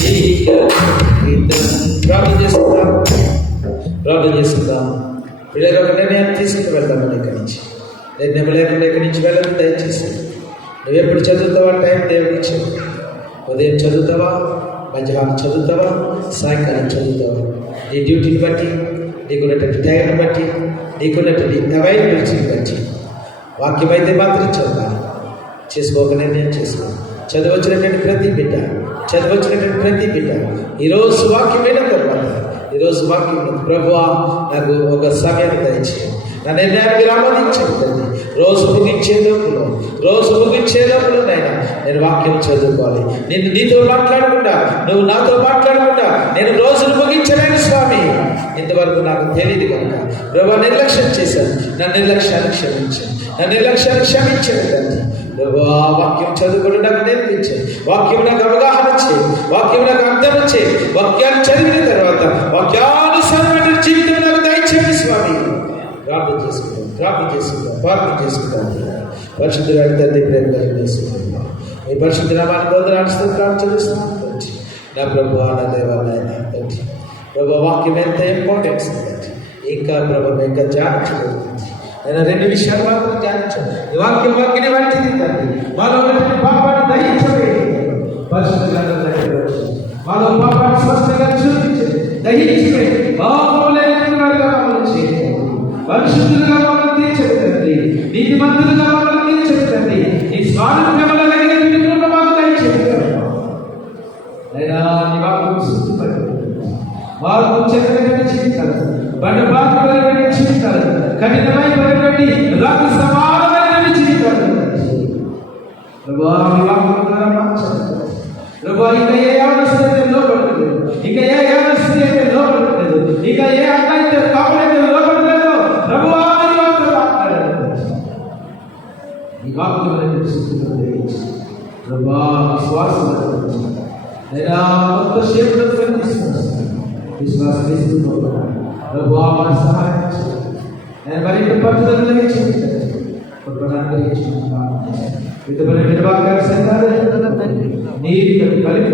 జీవితం. ప్రార్థన చేసుకుందాం. పిల్లలు ఒక నిర్ణయం తీసుకుని వెళ్దామని ఇక్కడి నుంచి నిర్ణయం లేకుండా ఇక్కడి నుంచి వెళ్ళదు. దయచేసి నువ్వు ఎప్పుడు చదువుతావా టైం దేవుడికి ఇచ్చావు. ఉదయం చదువుతావా, మధ్యాహ్నం చదువుతావా, సాయంకాలం చదువుతావా, నీ డ్యూటీని బట్టి, నీకున్నటువంటి టైంని బట్టి, నీకున్నటువంటి అవైలబిలిటీని బట్టి వాక్యం అయితే మాత్రం చదవాలి. చేసుకోక నిర్ణయం చేసుకో. చదవచ్చినటువంటి ప్రతి బిడ్డ ఈరోజు వాక్యం అయిన తర్వాత ఈరోజు వాక్యం ప్రభువా నాకు ఒక సమయాన్ని దయచేయండి, నా నిర్ణయానికి ఆమోదించండి తండ్రి. రోజు ముగించే లోపల నాయన నేను వాక్యం చదువుకోవాలి. నీతో మాట్లాడకుండా, నువ్వు నాతో మాట్లాడకుండా నేను రోజును ముగించలేను స్వామి. ఇంతవరకు నాకు తెలియదు కనుక ప్రభా నిర్లక్ష్యం చేశాను. నా నిర్లక్ష్యాన్ని క్షమించండి తండ్రి. ప్రభా వాక్యం చదువుకుని నాకు నేర్పించండి, వాక్యం నాకు అవగాహన చేయి, వాక్యం నాకు అర్థం చేయి. వాక్యాన్ని చదివిన తర్వాత వాక్యానుసారమైన జీవితం నాకు దయచేయండి స్వామి. ప్రార్థన చేసుకుంటాం. పరిశుద్ధుడైన తండ్రి ప్రేమగా చేసుకుంటున్నాం. ఈ పరిశుద్ధ నామాన్ని వందనాలు స్తోత్రాలు చెల్లిస్తున్నాం తండ్రి. నా ప్రభువా, నా దేవా, నాయన తండ్రి. ప్రభు వాక్యం ఎంత ఇంపార్టెన్స్ తండ్రి. ఇంకా ప్రభు ఇంకా ధ్యానించలేదు. నేను 2 విషయాలు మాత్రం ధ్యానించాను. ఈ వాక్యాన్ని వంటిది తండ్రి. మాలో పాపాన్ని దహించలేదు. పరిశుద్ధ మాలో పాపాన్ని స్పష్టంగా చూపించండి, దహించలేదు. పరిశుద్ధులుగా మమ్మల్ని తీర్చండి తండ్రి. నీతిమంతులుగా మమ్మల్ని తీర్చండి తండ్రి. నీ స్వాతంత్ర్యంలో మాకు దయచేయండి. అయినా నీ వాక్యం శుద్ధిపరచండి. వారు చక్కగా జీవితాలు, బండబాటుపరమైన జీవితాలు, కఠినమైనటువంటి రాత్రి సమానమైన జీవితాలు ప్రభా మీ వాక్యం ద్వారా మార్చండి. ప్రభా ఇంకా ఏ అవస్థ లోపడలేదు, ఇంకా ఏ అవస్థ లోపడలేదు, ఇంకా ఏ అడ్డైతే కావలేదు లోపడలేదు. ప్రభువా మీ వాక్యం మాట్లాడండి. ఈ వాక్యం ప్రభా విశ్వాసం లేదా కొత్త శేపుడు విశ్వాసం ఇస్తున్నావు ప్రభువా మన సహాయం చేయండి. నేను మరింత పట్టుదల నీరు కలిపి